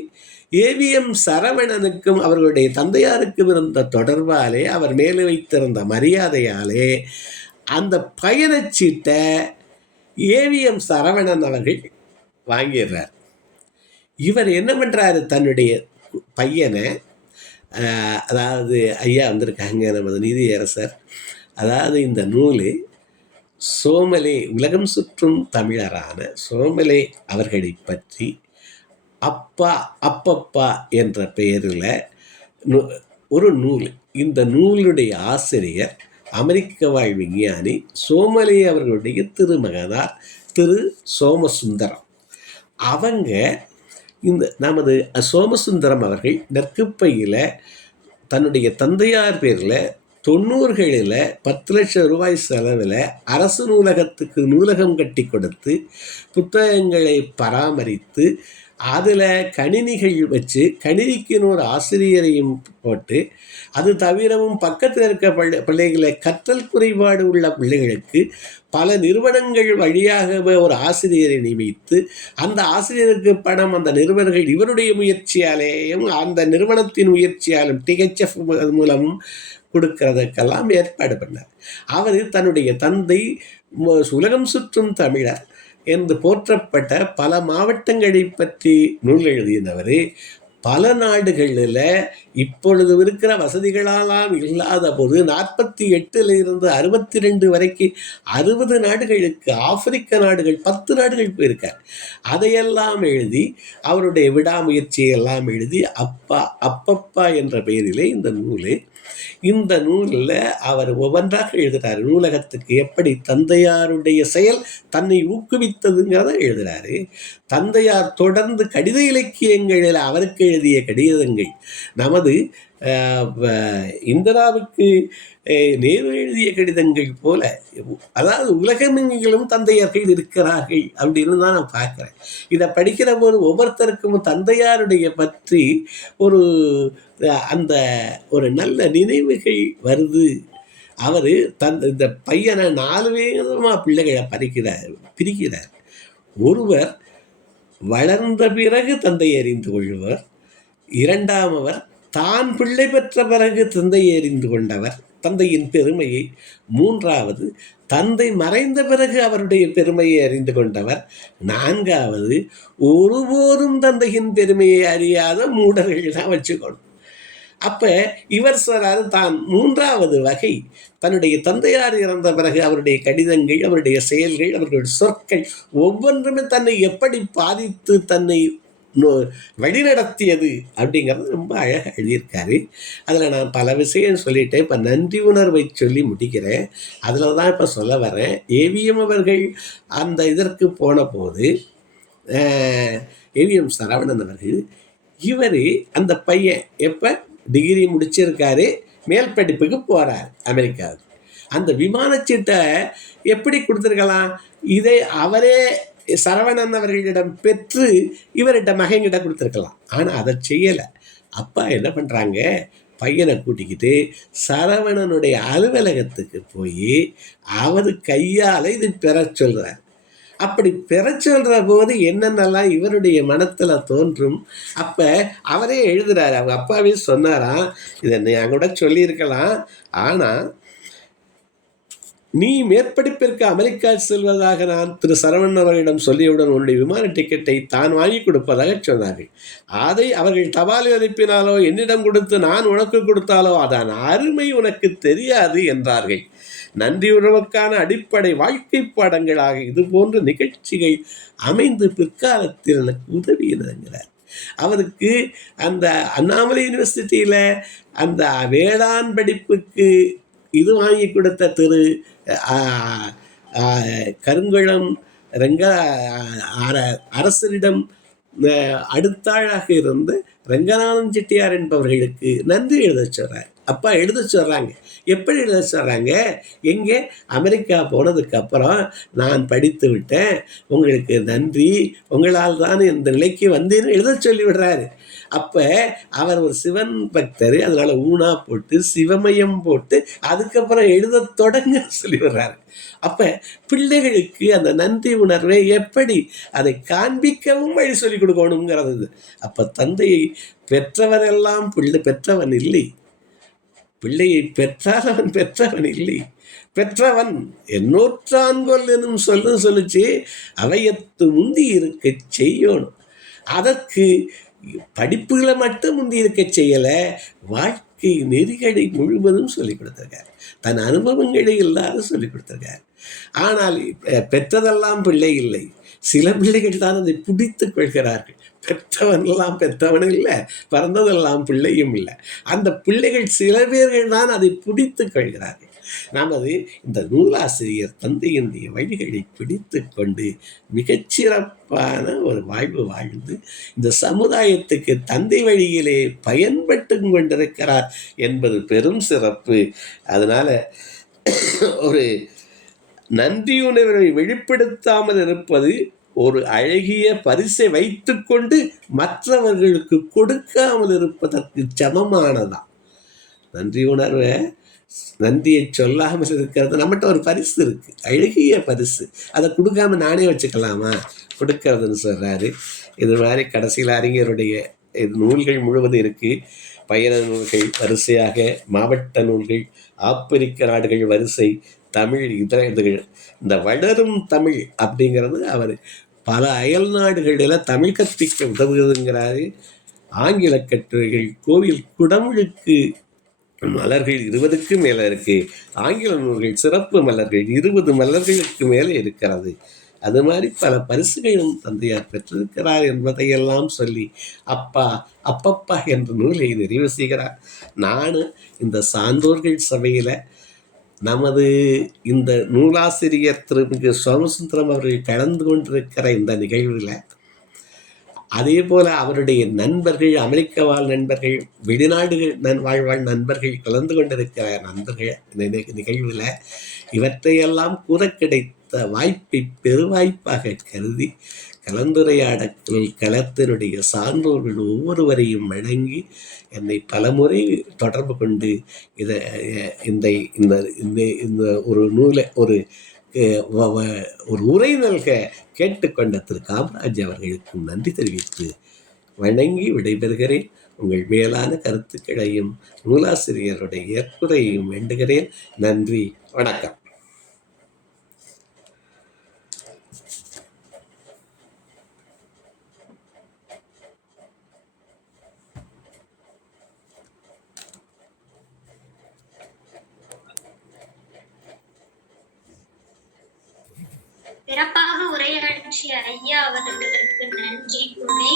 ஏவிஎம் சரவணனுக்கும் அவர்களுடைய தந்தையாருக்கும் இருந்த தொடர்பாலே, அவர் மேலே வைத்திருந்த மரியாதையாலே அந்த பயணச்சீட்டை ஏவிஎம் சரவணன் அவர்கள் வாங்கிடுறார். இவர் என்ன பண்ணுறாரு, தன்னுடைய பையனை, அதாவது ஐயா வந்திருக்காங்க நமது நீதியரசர், அதாவது இந்த நூல் சோமலே, உலகம் சுற்றும் தமிழரான சோமலே அவர்களை பற்றி அப்பப்பா என்ற பெயரில் ஒரு நூல். இந்த நூலுடைய ஆசிரியர் அமெரிக்க வாழ் விஞ்ஞானி சோமலே அவர்களுடைய திருமகனார் திரு சோமசுந்தரம். அவங்க இந்த நமது சோமசுந்தரம் அவர்கள் நெற்குப்பையில் தன்னுடைய தந்தையார் பேரில் 90களில் 10 லட்சம் ரூபாய் செலவில் அரசு நூலகத்துக்கு நூலகம் கட்டி கொடுத்து புத்தகங்களை பராமரித்து அதில் கணினிகள் வச்சு கணினிக்குன்னு ஒரு ஆசிரியரையும் போட்டு, அது தவிரவும் பக்கத்தில் இருக்க பிள்ளைகளை, கற்றல் குறைபாடு உள்ள பிள்ளைகளுக்கு பல நிறுவனங்கள் வழியாகவே ஒரு ஆசிரியரை நியமித்து அந்த ஆசிரியருக்கு பணம் அந்த நிறுவனங்கள் இவருடைய முயற்சியாலேயும் அந்த நிறுவனத்தின் முயற்சியாலும் டிஹெச்எஃப் மூலமும் கொடுக்கறதுக்கெல்லாம் ஏற்பாடு பண்ணார். அவர் தன்னுடைய தந்தை உலகம் சுற்றும் தமிழர் என்று போற்றப்பட்ட பல மாவட்டங்களை பற்றி நூல் எழுதினவர். பல நாடுகளில் இப்பொழுது இருக்கிற வசதிகளெல்லாம் இல்லாத போது 48 இருந்து 62 வரைக்கும் 60 நாடுகளுக்கு, ஆப்பிரிக்க நாடுகள் 10 நாடுகள் போயிருக்கார். அதையெல்லாம் எழுதி அவருடைய விடாமுயற்சியெல்லாம் எழுதி அப்பப்பா என்ற பெயரிலே இந்த நூலில் அவர் ஒவ்வொன்றாக எழுதுகிறார். நூலகத்துக்கு எப்படி தந்தையாருடைய செயல் தன்னை ஊக்குவித்ததுங்கிறத எழுதுகிறாரு. தந்தையார் தொடர்ந்து கடித இலக்கியங்களில் அவருக்கு எழுதிய கடிதங்கள், நமது இந்திராவுக்கு நேரு எழுதிய கடிதங்கள் போல, அதாவது உலகமெங்கிலும் தந்தையார்கள் இருக்கிறார்கள் அப்படின்னு தான் நான் பார்க்குறேன். இதை படிக்கிற போது ஒவ்வொருத்தருக்கும் தந்தையாருடைய பற்றி ஒரு நல்ல நினைவுகள் வருது. அவர் இந்த பையனை 4 விதமாக பிள்ளைகளை பிரிக்கிறார். ஒருவர் வளர்ந்த பிறகு தந்தை அறிந்து கொள்வர், இரண்டாமவர் தான் பிள்ளை பெற்ற பிறகு தந்தையை அறிந்து கொண்டவர், தந்தையின் பெருமையை, மூன்றாவது தந்தை மறைந்த பிறகு அவருடைய பெருமையை அறிந்து கொண்டவர், நான்காவது ஒருபோதும் தந்தையின் பெருமையை அறியாத மூடர்கள் தான் வச்சுக்கணும். அப்போ இவர் சொல்றாரு, தான் 3வது வகை தன்னுடைய தந்தையார் இறந்த பிறகு அவருடைய கடிதங்கள், அவருடைய செயல்கள், அவர்களுடைய சொற்கள் ஒவ்வொன்றுமே தன்னை எப்படி பாதித்து தன்னை வழிநடத்தியது அப்படிங்கிறது ரொம்ப அழகாக எழுதியிருக்காரு. அதில் நான் பல விஷயம் சொல்லிட்டேன். இப்போ நன்றி உணர்வை சொல்லி முடிக்கிறேன். அதில் தான் இப்போ சொல்ல வரேன். ஏவிஎம் அவர்கள் அந்த இதற்கு போன போது ஏவிஎம் சரவணன் அவர்கள், இவர் அந்த பையன் எப்போ டிகிரி முடிச்சிருக்காரு, மேல் படிப்புக்கு போகிறார் அமெரிக்காவுக்கு. அந்த விமானச்சீட்டை எப்படி கொடுத்துருக்கலாம், இதை அவரே சரவணன் அவர்களிடம் பெற்று இவர்கிட்ட மகன்கிட்ட கொடுத்துருக்கலாம். ஆனால் அதை செய்யலை. அப்பா என்ன பண்ணுறாங்க, பையனை கூட்டிக்கிட்டு சரவணனுடைய அலுவலகத்துக்கு போய் அவர் கையால் இது பெற சொல்கிறார். அப்படி பெற சொல்கிற போது என்னென்னலாம் இவருடைய மனத்தில் தோன்றும். அப்போ அவரே எழுதுகிறார். அவங்க அப்பாவே சொன்னாராம், இதை நான் கூட சொல்லியிருக்கலாம், ஆனால் நீ மேற்படிப்பிற்கு அமெரிக்கா செல்வதாக நான் திரு சரவணன் அவர்களிடம் சொல்லியவுடன் உன்னுடைய விமான டிக்கெட்டை தான் வாங்கி கொடுப்பதாக சொன்னார்கள். அதை அவர்கள் தபாலில் அனுப்பினாலோ என்னிடம் கொடுத்து நான் உனக்கு கொடுத்தாலோ அதன் அருமை உனக்கு தெரியாது என்றார்கள். நன்றியுறவுக்கான அடிப்படை வாழ்க்கை பாடங்களாக இது போன்ற நிகழ்ச்சிகள் அமைந்து பிற்காலத்தில் எனக்கு உதவியினார். அவருக்கு அந்த அண்ணாமலை யூனிவர்சிட்டியில் அந்த வேளாண் படிப்புக்கு இது வாங்கி கொடுத்த திரு கருங்குளம் ரங்க அரசரிடம் அடுத்தாளாக இருந்து ரங்கநாதன் செட்டியார் என்பவர்களுக்கு நன்றி எழுத சொல்கிறார். அப்பா எழுத சொல்கிறாங்க. எப்படி எழுத சொல்கிறாங்க? எங்கே அமெரிக்கா போனதுக்கப்புறம் நான் படித்து விட்டேன், உங்களுக்கு நன்றி, உங்களால் தான் இந்த நிலைக்கு வந்தேன்னு எழுத சொல்லி விடுறாரு. அப்போ அவர் ஒரு சிவன் பக்தர், அதனால் ஊனா போட்டு சிவமயம் போட்டு அதுக்கப்புறம் எழுத தொடங்க சொல்லி விடுறாரு. அப்போ பிள்ளைகளுக்கு அந்த நன்றி உணர்வை எப்படி அதை காண்பிக்கவும் வழி சொல்லிக் கொடுக்கணுங்கிறது. அப்போ தந்தையை பெற்றவரெல்லாம் பிள்ளை பெற்றவன் இல்லை, பிள்ளையை பெற்றால் அவன் பெற்றவன் இல்லை, பெற்றவன் எண்ணூற்றான்கொல் எனும் சொல்லிச்சு அவையத்து முந்தி இருக்க செய்யணும். அதற்கு படிப்புகளை மட்டும் முந்தி இருக்க செய்யலை, வாழ்க்கை நெறிகளை முழுவதும் சொல்லிக் கொடுத்துருக்கார், தன் அனுபவங்களை எல்லாரும் சொல்லிக் கொடுத்துருக்கார். ஆனால் பெற்றதெல்லாம் பிள்ளை இல்லை, சில பிள்ளைகள் தான் அதை பிடித்து கொள்கிறார்கள். பெற்றவனெல்லாம் பெற்றவனும் இல்லை, பிறந்ததெல்லாம் பிள்ளையும் இல்லை. அந்த பிள்ளைகள் சில பேர்கள் தான் அதை பிடித்து கொள்கிறார்கள். நமது இந்த நூலாசிரியர் தந்தையின் வழிகளை பிடித்து கொண்டு மிகச்சிறப்பான ஒரு வாழ்வு வாழ்ந்து இந்த சமுதாயத்துக்கு தந்தை வழியிலே பயன்பட்டு கொண்டிருக்கிறார் என்பது பெரும் சிறப்பு. அதனால் ஒரு நன்றியுணர்வை வெளிப்படுத்தாமல் இருப்பது ஒரு அழகிய பரிசை வைத்து கொண்டு மற்றவர்களுக்கு கொடுக்காமல் இருப்பதற்கு சமமானதான். நன்றி உணர்வை, நன்றியை சொல்லாமல் இருக்கிறது நம்மகிட்ட ஒரு பரிசு இருக்குது, அழகிய பரிசு. அதை கொடுக்காம நானே வச்சுக்கலாமா? கொடுக்கறதுன்னு சொல்கிறாரு. இது மாதிரி கடைசியில் அறிஞருடைய நூல்கள் முழுவதும் இருக்குது. பயண நூல்கள் வரிசையாக, மாவட்ட நூல்கள், ஆப்பிரிக்க நாடுகள் வரிசை, தமிழ் இதழ்கள், இந்த வளரும் தமிழ் அப்படிங்கிறது அவர் பல அயல் நாடுகளில் தமிழ் கற்பிக்க உதவுகிறதுங்கிறாரு. ஆங்கில கட்டுரைகள், கோவில் குடமுழுக்கு மலர்கள் 20க்கு மேலே இருக்குது. ஆங்கில நூல்கள் சிறப்பு மலர்கள் 20 மலர்களுக்கு மேலே இருக்கிறது. அது மாதிரி பல பரிசுகளும் தந்தையார் பெற்றிருக்கிறார் என்பதையெல்லாம் சொல்லி அப்பா அப்பப்பா என்ற நூலை நிறைவு செய்கிறார். நானும் இந்த சான்றோர்கள் சபையில் நமது இந்த நூலாசிரியர் திருமிகு சோமசுந்தரம் அவர்கள் கலந்து கொண்டிருக்கிற இந்த நிகழ்வில், அதே போல் அவருடைய நண்பர்கள், அமெரிக்க வாழ் நண்பர்கள், வெளிநாடுகள் வாழ்வாழ் நண்பர்கள் கலந்து கொண்டிருக்கிற நண்பர்கள் நிகழ்வில் இவற்றையெல்லாம் கூற கிடைத்த வாய்ப்பை பெருவாய்ப்பாக கருதி கலந்துரையாடல் களத்தினுடைய சான்றோர்கள் ஒவ்வொருவரையும் வழங்கி என்னை பலமுறை தொடர்பு கொண்டு இதை இந்த ஒரு நூலை ஒரு உரை நல்க கேட்டுக்கொண்ட திரு காமராஜ் அவர்களுக்கும் நன்றி தெரிவித்து வணங்கி விடைபெறுகிறேன். உங்கள் மேலான கருத்துக்களையும் நூலாசிரியருடைய ஏற்புரையையும் வேண்டுகிறேன். நன்றி, வணக்கம். சிறப்பாக உரையாற்றிய ஐயா அவர்களுக்கு நன்றி கூறி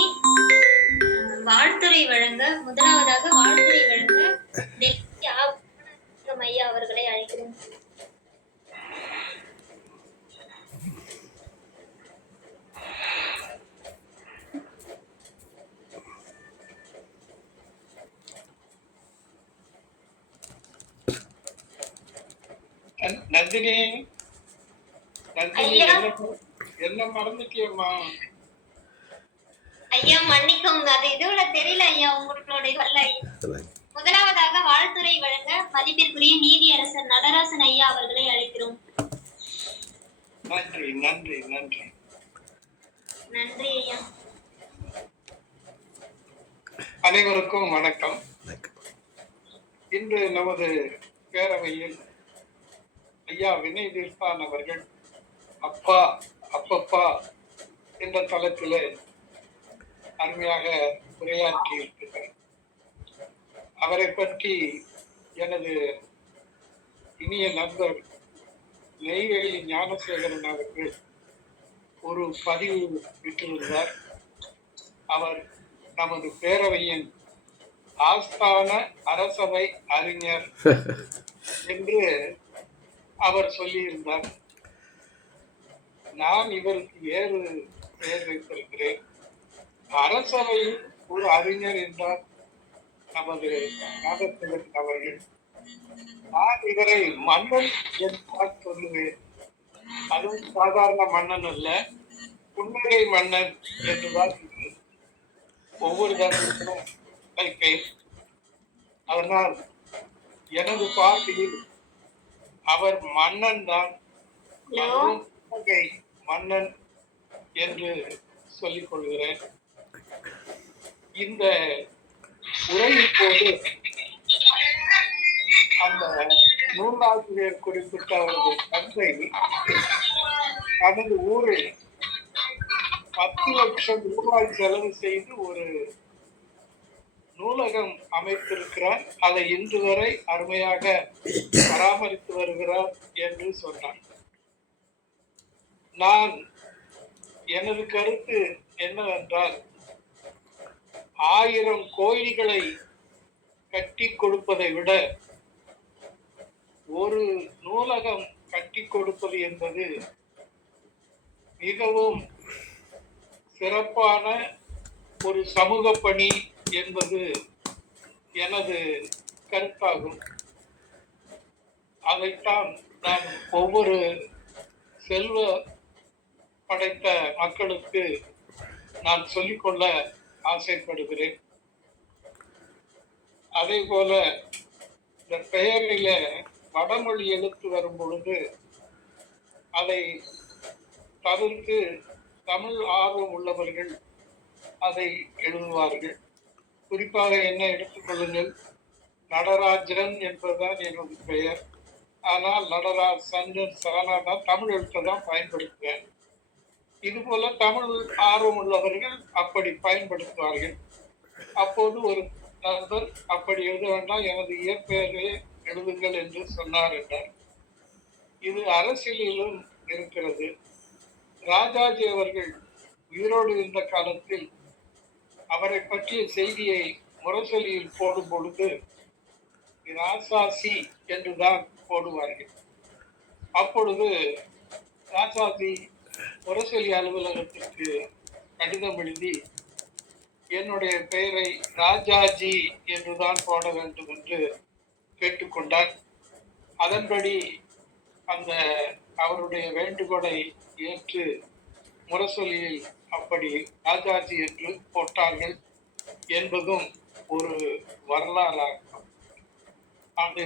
வாழ்த்துரை வழங்க முதலாவதாக வாழ்த்துரை வழங்க ஐயா அவர்களை அழைக்கிறோம். நந்தினி, என்ன மறந்துட்டியம்மா? ஐயா மன்னிக்கோங்க, அது இதுல தெரியல ஐயா உங்களுடைய வரல. முதலாவதாக வாழ்த்துரை வழங்க மதிப்பிற்குரிய நீதியரசர் நடராசன் ஐயா அவர்களை அழைக்கிறோம். நன்றி நன்றி நன்றி நன்றி ஐயா. அனைவருக்கும் வணக்கம். இன்று நமது பேரவையில் ஐயா வினய் தீர்ப்பான் அவர்கள் அப்பா அப்பப்பா என்ற தளத்திலே அருமையாக உரையாற்றி இருக்கிறார். அவரை பற்றி எனது இனிய நண்பர் நெய்வேலி ஞானசேகரன் அவர்கள் ஒரு பதிவு விட்டிருந்தார். அவர் நமது பேரவையின் ஆஸ்தான அரசவை அறிஞர் என்று அவர் சொல்லியிருந்தார். நான் இவருக்கு வேறு பெயர் வைத்திருக்கிறேன். அரசவையில் ஒரு அறிஞர் என்றார் நமது நாகத்திலன் அவர்கள். நான் இவரை மன்னன் என்றால் சொல்லுவேன். அதுவும் சாதாரண மன்னன் அல்ல, புன்னகை மன்னன் என்றுதான் ஒவ்வொரு தரத்திலும் வைப்பேன். அதனால் எனது பார்வையில் அவர் மன்னன் தான், புன்னகை மன்னன் என்று சொல்லிக் கொள்கிறேன். இந்த உரையின் போது அந்த நூலாசிரியர் குறிப்பிட்ட அவரது தந்தை தனது ஊரில் 10 லட்சம் ரூபாய் செலவு செய்து ஒரு நூலகம் அமைத்திருக்கிறார். அதை இன்று வரை அருமையாக பராமரித்து வருகிறார் என்று சொன்னார். நான் எனது கருத்து என்னவென்றால், 1000 கோயில்களை கட்டி கொடுப்பதை விட ஒரு நூலகம் கட்டி கொடுப்பது என்பது மிகவும் சிறப்பான ஒரு சமூக பணி என்பது எனது கருத்தாகும். அதைத்தான் நான் ஒவ்வொரு செல்வ படைத்த மக்களுக்கு நான் சொல்லிக்கொள்ள ஆசைப்படுகிறேன். அதே போல இந்த பெயரில வடமொழி எழுத்து வரும் பொழுது அதை தவிர்த்து தமிழ் ஆர்வம் உள்ளவர்கள் அதை எழுதுவார்கள். குறிப்பாக என்ன எடுத்துக்கொள்ளுங்கள், நடராஜன் என்பதுதான் எனது பெயர். ஆனால் நடராஜன் சரணாதான் தமிழ் எழுத்தை தான் பயன்படுத்துவேன். இது போல தமிழ் ஆர்வம் உள்ளவர்கள் அப்படி பயன்படுத்துவார்கள். அப்போது ஒரு நண்பர் அப்படி எழுத வேண்டாம், எனது இயற்பெயரை எழுதுங்கள் என்று சொன்னார் என்றார். இது அரசியலிலும் இருக்கிறது. ராஜாஜி அவர்கள் உயிரோடு இருந்த காலத்தில் அவரை பற்றிய செய்தியை முரசொலியில் போடும் பொழுது ராசாசி என்றுதான் போடுவார்கள். அப்பொழுது ராசாஜி முரசொலி அலுவலகத்திற்கு கடிதம் எழுதி என்னுடைய பெயரை ராஜாஜி என்றுதான் போட வேண்டும் என்று கேட்டுக்கொண்டார். அதன்படி அந்த அவருடைய வேண்டுகோளை ஏற்று முரசொலியில் அப்படி ராஜாஜி என்று போட்டார்கள் என்பதும் ஒரு வரலாறாகும். அது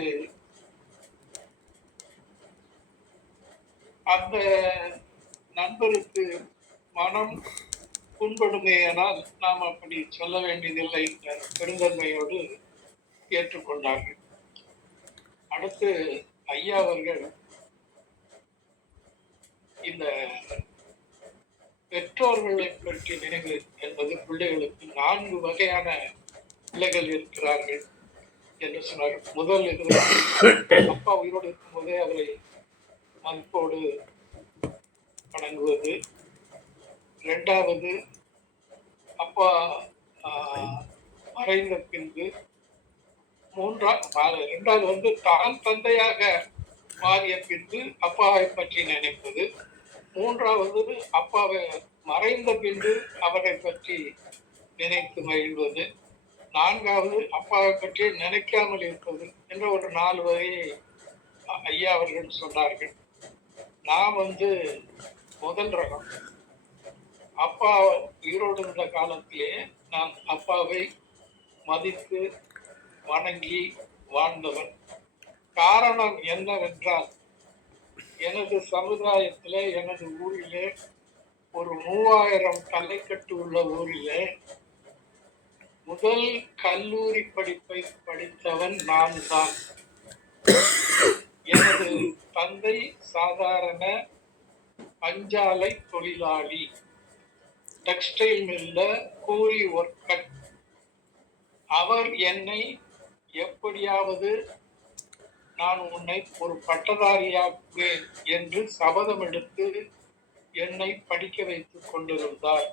அந்த நண்பருக்கு மனம் புண்படுமேயானால் நாம் அப்படி சொல்ல வேண்டியதில்லை என்ற பெருந்தன்மையோடு ஏற்றுக்கொண்டார்கள். அடுத்து ஐயா அவர்கள் இந்த பெற்றோர்களை பற்றி நினைவு என்பது பிள்ளைகளுக்கு 4 வகையான பிள்ளைகள் இருக்கிறார்கள் என்று சொன்னார். முதல் இது அப்பா உயிரோடு இருக்கும் போதே அவரை மதிப்போடு வணங்குவது. 2வது அப்பா மறைந்த பின்பு. 2வது தான் தந்தையாக மாறிய பின்பு அப்பாவை பற்றி நினைப்பது. 3வது அப்பாவை மறைந்த பின்பு அவரை பற்றி நினைத்து மகிழ்வது. 4வது அப்பாவை பற்றி நினைக்காமல் இருப்பது என்ற ஒரு 4 வகையை ஐயா அவர்கள் சொன்னார்கள். நான் முதல் ரகம். அப்பா உயிரோடு இருந்த காலத்திலே நான் அப்பாவை மதித்து வணங்கி வாழ்ந்தவன். காரணம் என்னவென்றால், எனது சமுதாயத்திலே எனது ஊரிலே ஒரு 3000 தலைக்கட்டு உள்ள ஊரிலே முதல் கல்லூரி படிப்பை படித்தவன் நான் தான். எனது தந்தை சாதாரண பஞ்சாலை தொழிலாளி, டெக்ஸ்டைல் மில்ல கூலி ஒர்க்கர். அவர் என்னை எப்படியாவது நான் உன்னை ஒரு பட்டதாரியாக்குவேன் என்று சபதம் எடுத்து என்னை படிக்க வைத்துக் கொண்டிருந்தார்.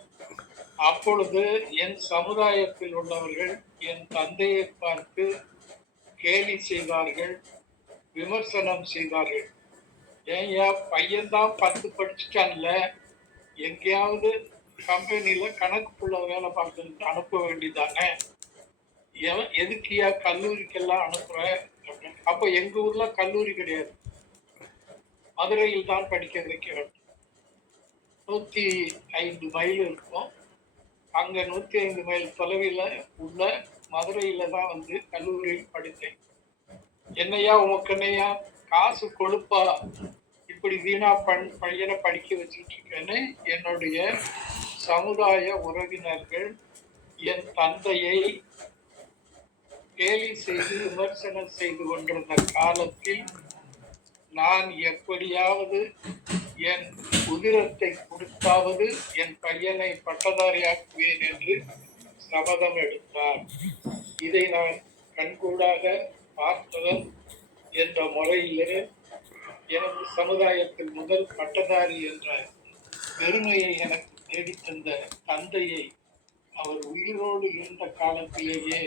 அப்பொழுது என் சமுதாயத்தில் உள்ளவர்கள் என் தந்தையை பார்த்து கேலி செய்தார்கள், விமர்சனம் செய்தார்கள். ஏன்யா பையன்தான் 10 படிச்சுட்டான்ல, எங்கேயாவது கம்பெனில கணக்கு புள்ள வேலை பார்க்கறதுக்கு அனுப்ப வேண்டியதானே, எதுக்குயா கல்லூரிக்கெல்லாம் அனுப்புற அப்படின்னு. அப்ப எங்க ஊர்ல கல்லூரி கிடையாது, மதுரையில் தான் படிக்க வைக்கிறோம். 105 மைல் இருக்கும். அங்க 105 மைல் தொலைவில் உள்ள மதுரையில தான் வந்து கல்லூரியில் படித்தேன். என்னையா உமக்கு என்னையா காசு கொழுப்பா இப்படி வீணா பையனை படிக்க வச்சுட்டு இருக்கேன்னு என்னுடைய சமுதாய உறவினர்கள் என் தந்தையை கேலி செய்து விமர்சனம் செய்து கொண்டிருந்த காலத்தில் நான் எப்படியாவது என் உதிரத்தை கொடுத்தாவது என் பையனை பட்டதாரியாக்குவேன் என்று சபதம் எடுத்தார். இதை நான் கண்கூடாக பார்த்தவர் என்ற முறையிலே எனது சமுதாயத்தில் முதல் பட்டதாரி என்ற பெருமையை எனக்கு தேடித்தந்த தந்தையை அவர் உயிரோடு இருந்த காலத்திலேயே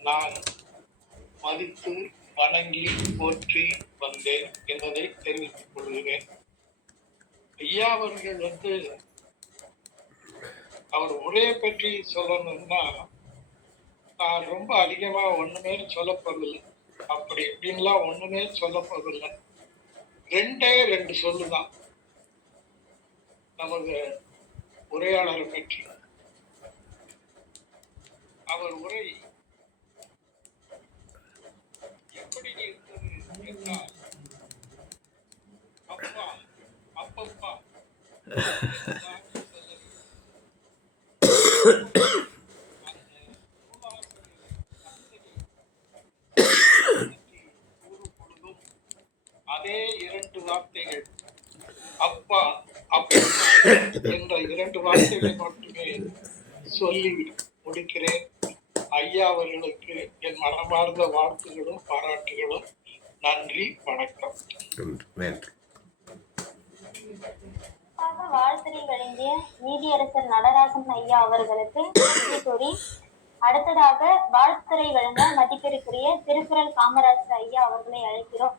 நான் மதித்து வணங்கி போற்றி வந்தேன் என்பதை தெரிவித்துக் கொள்கிறேன். ஐயா அவர்கள் வந்து அவர் உரையை பற்றி சொல்லணும்னா நான் ரொம்ப அதிகமா ஒண்ணுமே சொல்ல போறதில்லை, அப்படி இப்படின்லாம் ஒண்ணுமே சொல்ல போறதில்லை. 2 சொல்லுதான் நமது உரையாளரை பற்றி. அவர் உரை எப்படி இருந்தது என்றால், அப்பா அப்பப்பா அதே 2 வார்த்தைகள், அப்பா அப்பா என்ற 2 வார்த்தைகளை மட்டுமே சொல்லி முடிக்கிறேன். ஐயா அவர்களுக்கு என் மனமார்ந்த வாழ்த்துகளும் பாராட்டுகளும். நன்றி, வணக்கம். வாழ்த்துறை வழங்கிய நீதியரசர் நடராசன் ஐயா அவர்களுக்கு நன்றி கூறி, அடுத்ததாக வாழ்த்துறை வழங்க மதிப்பிற்குரிய திருக்குறள் காமராஜர் ஐயா அவர்களை அழைக்கிறோம்.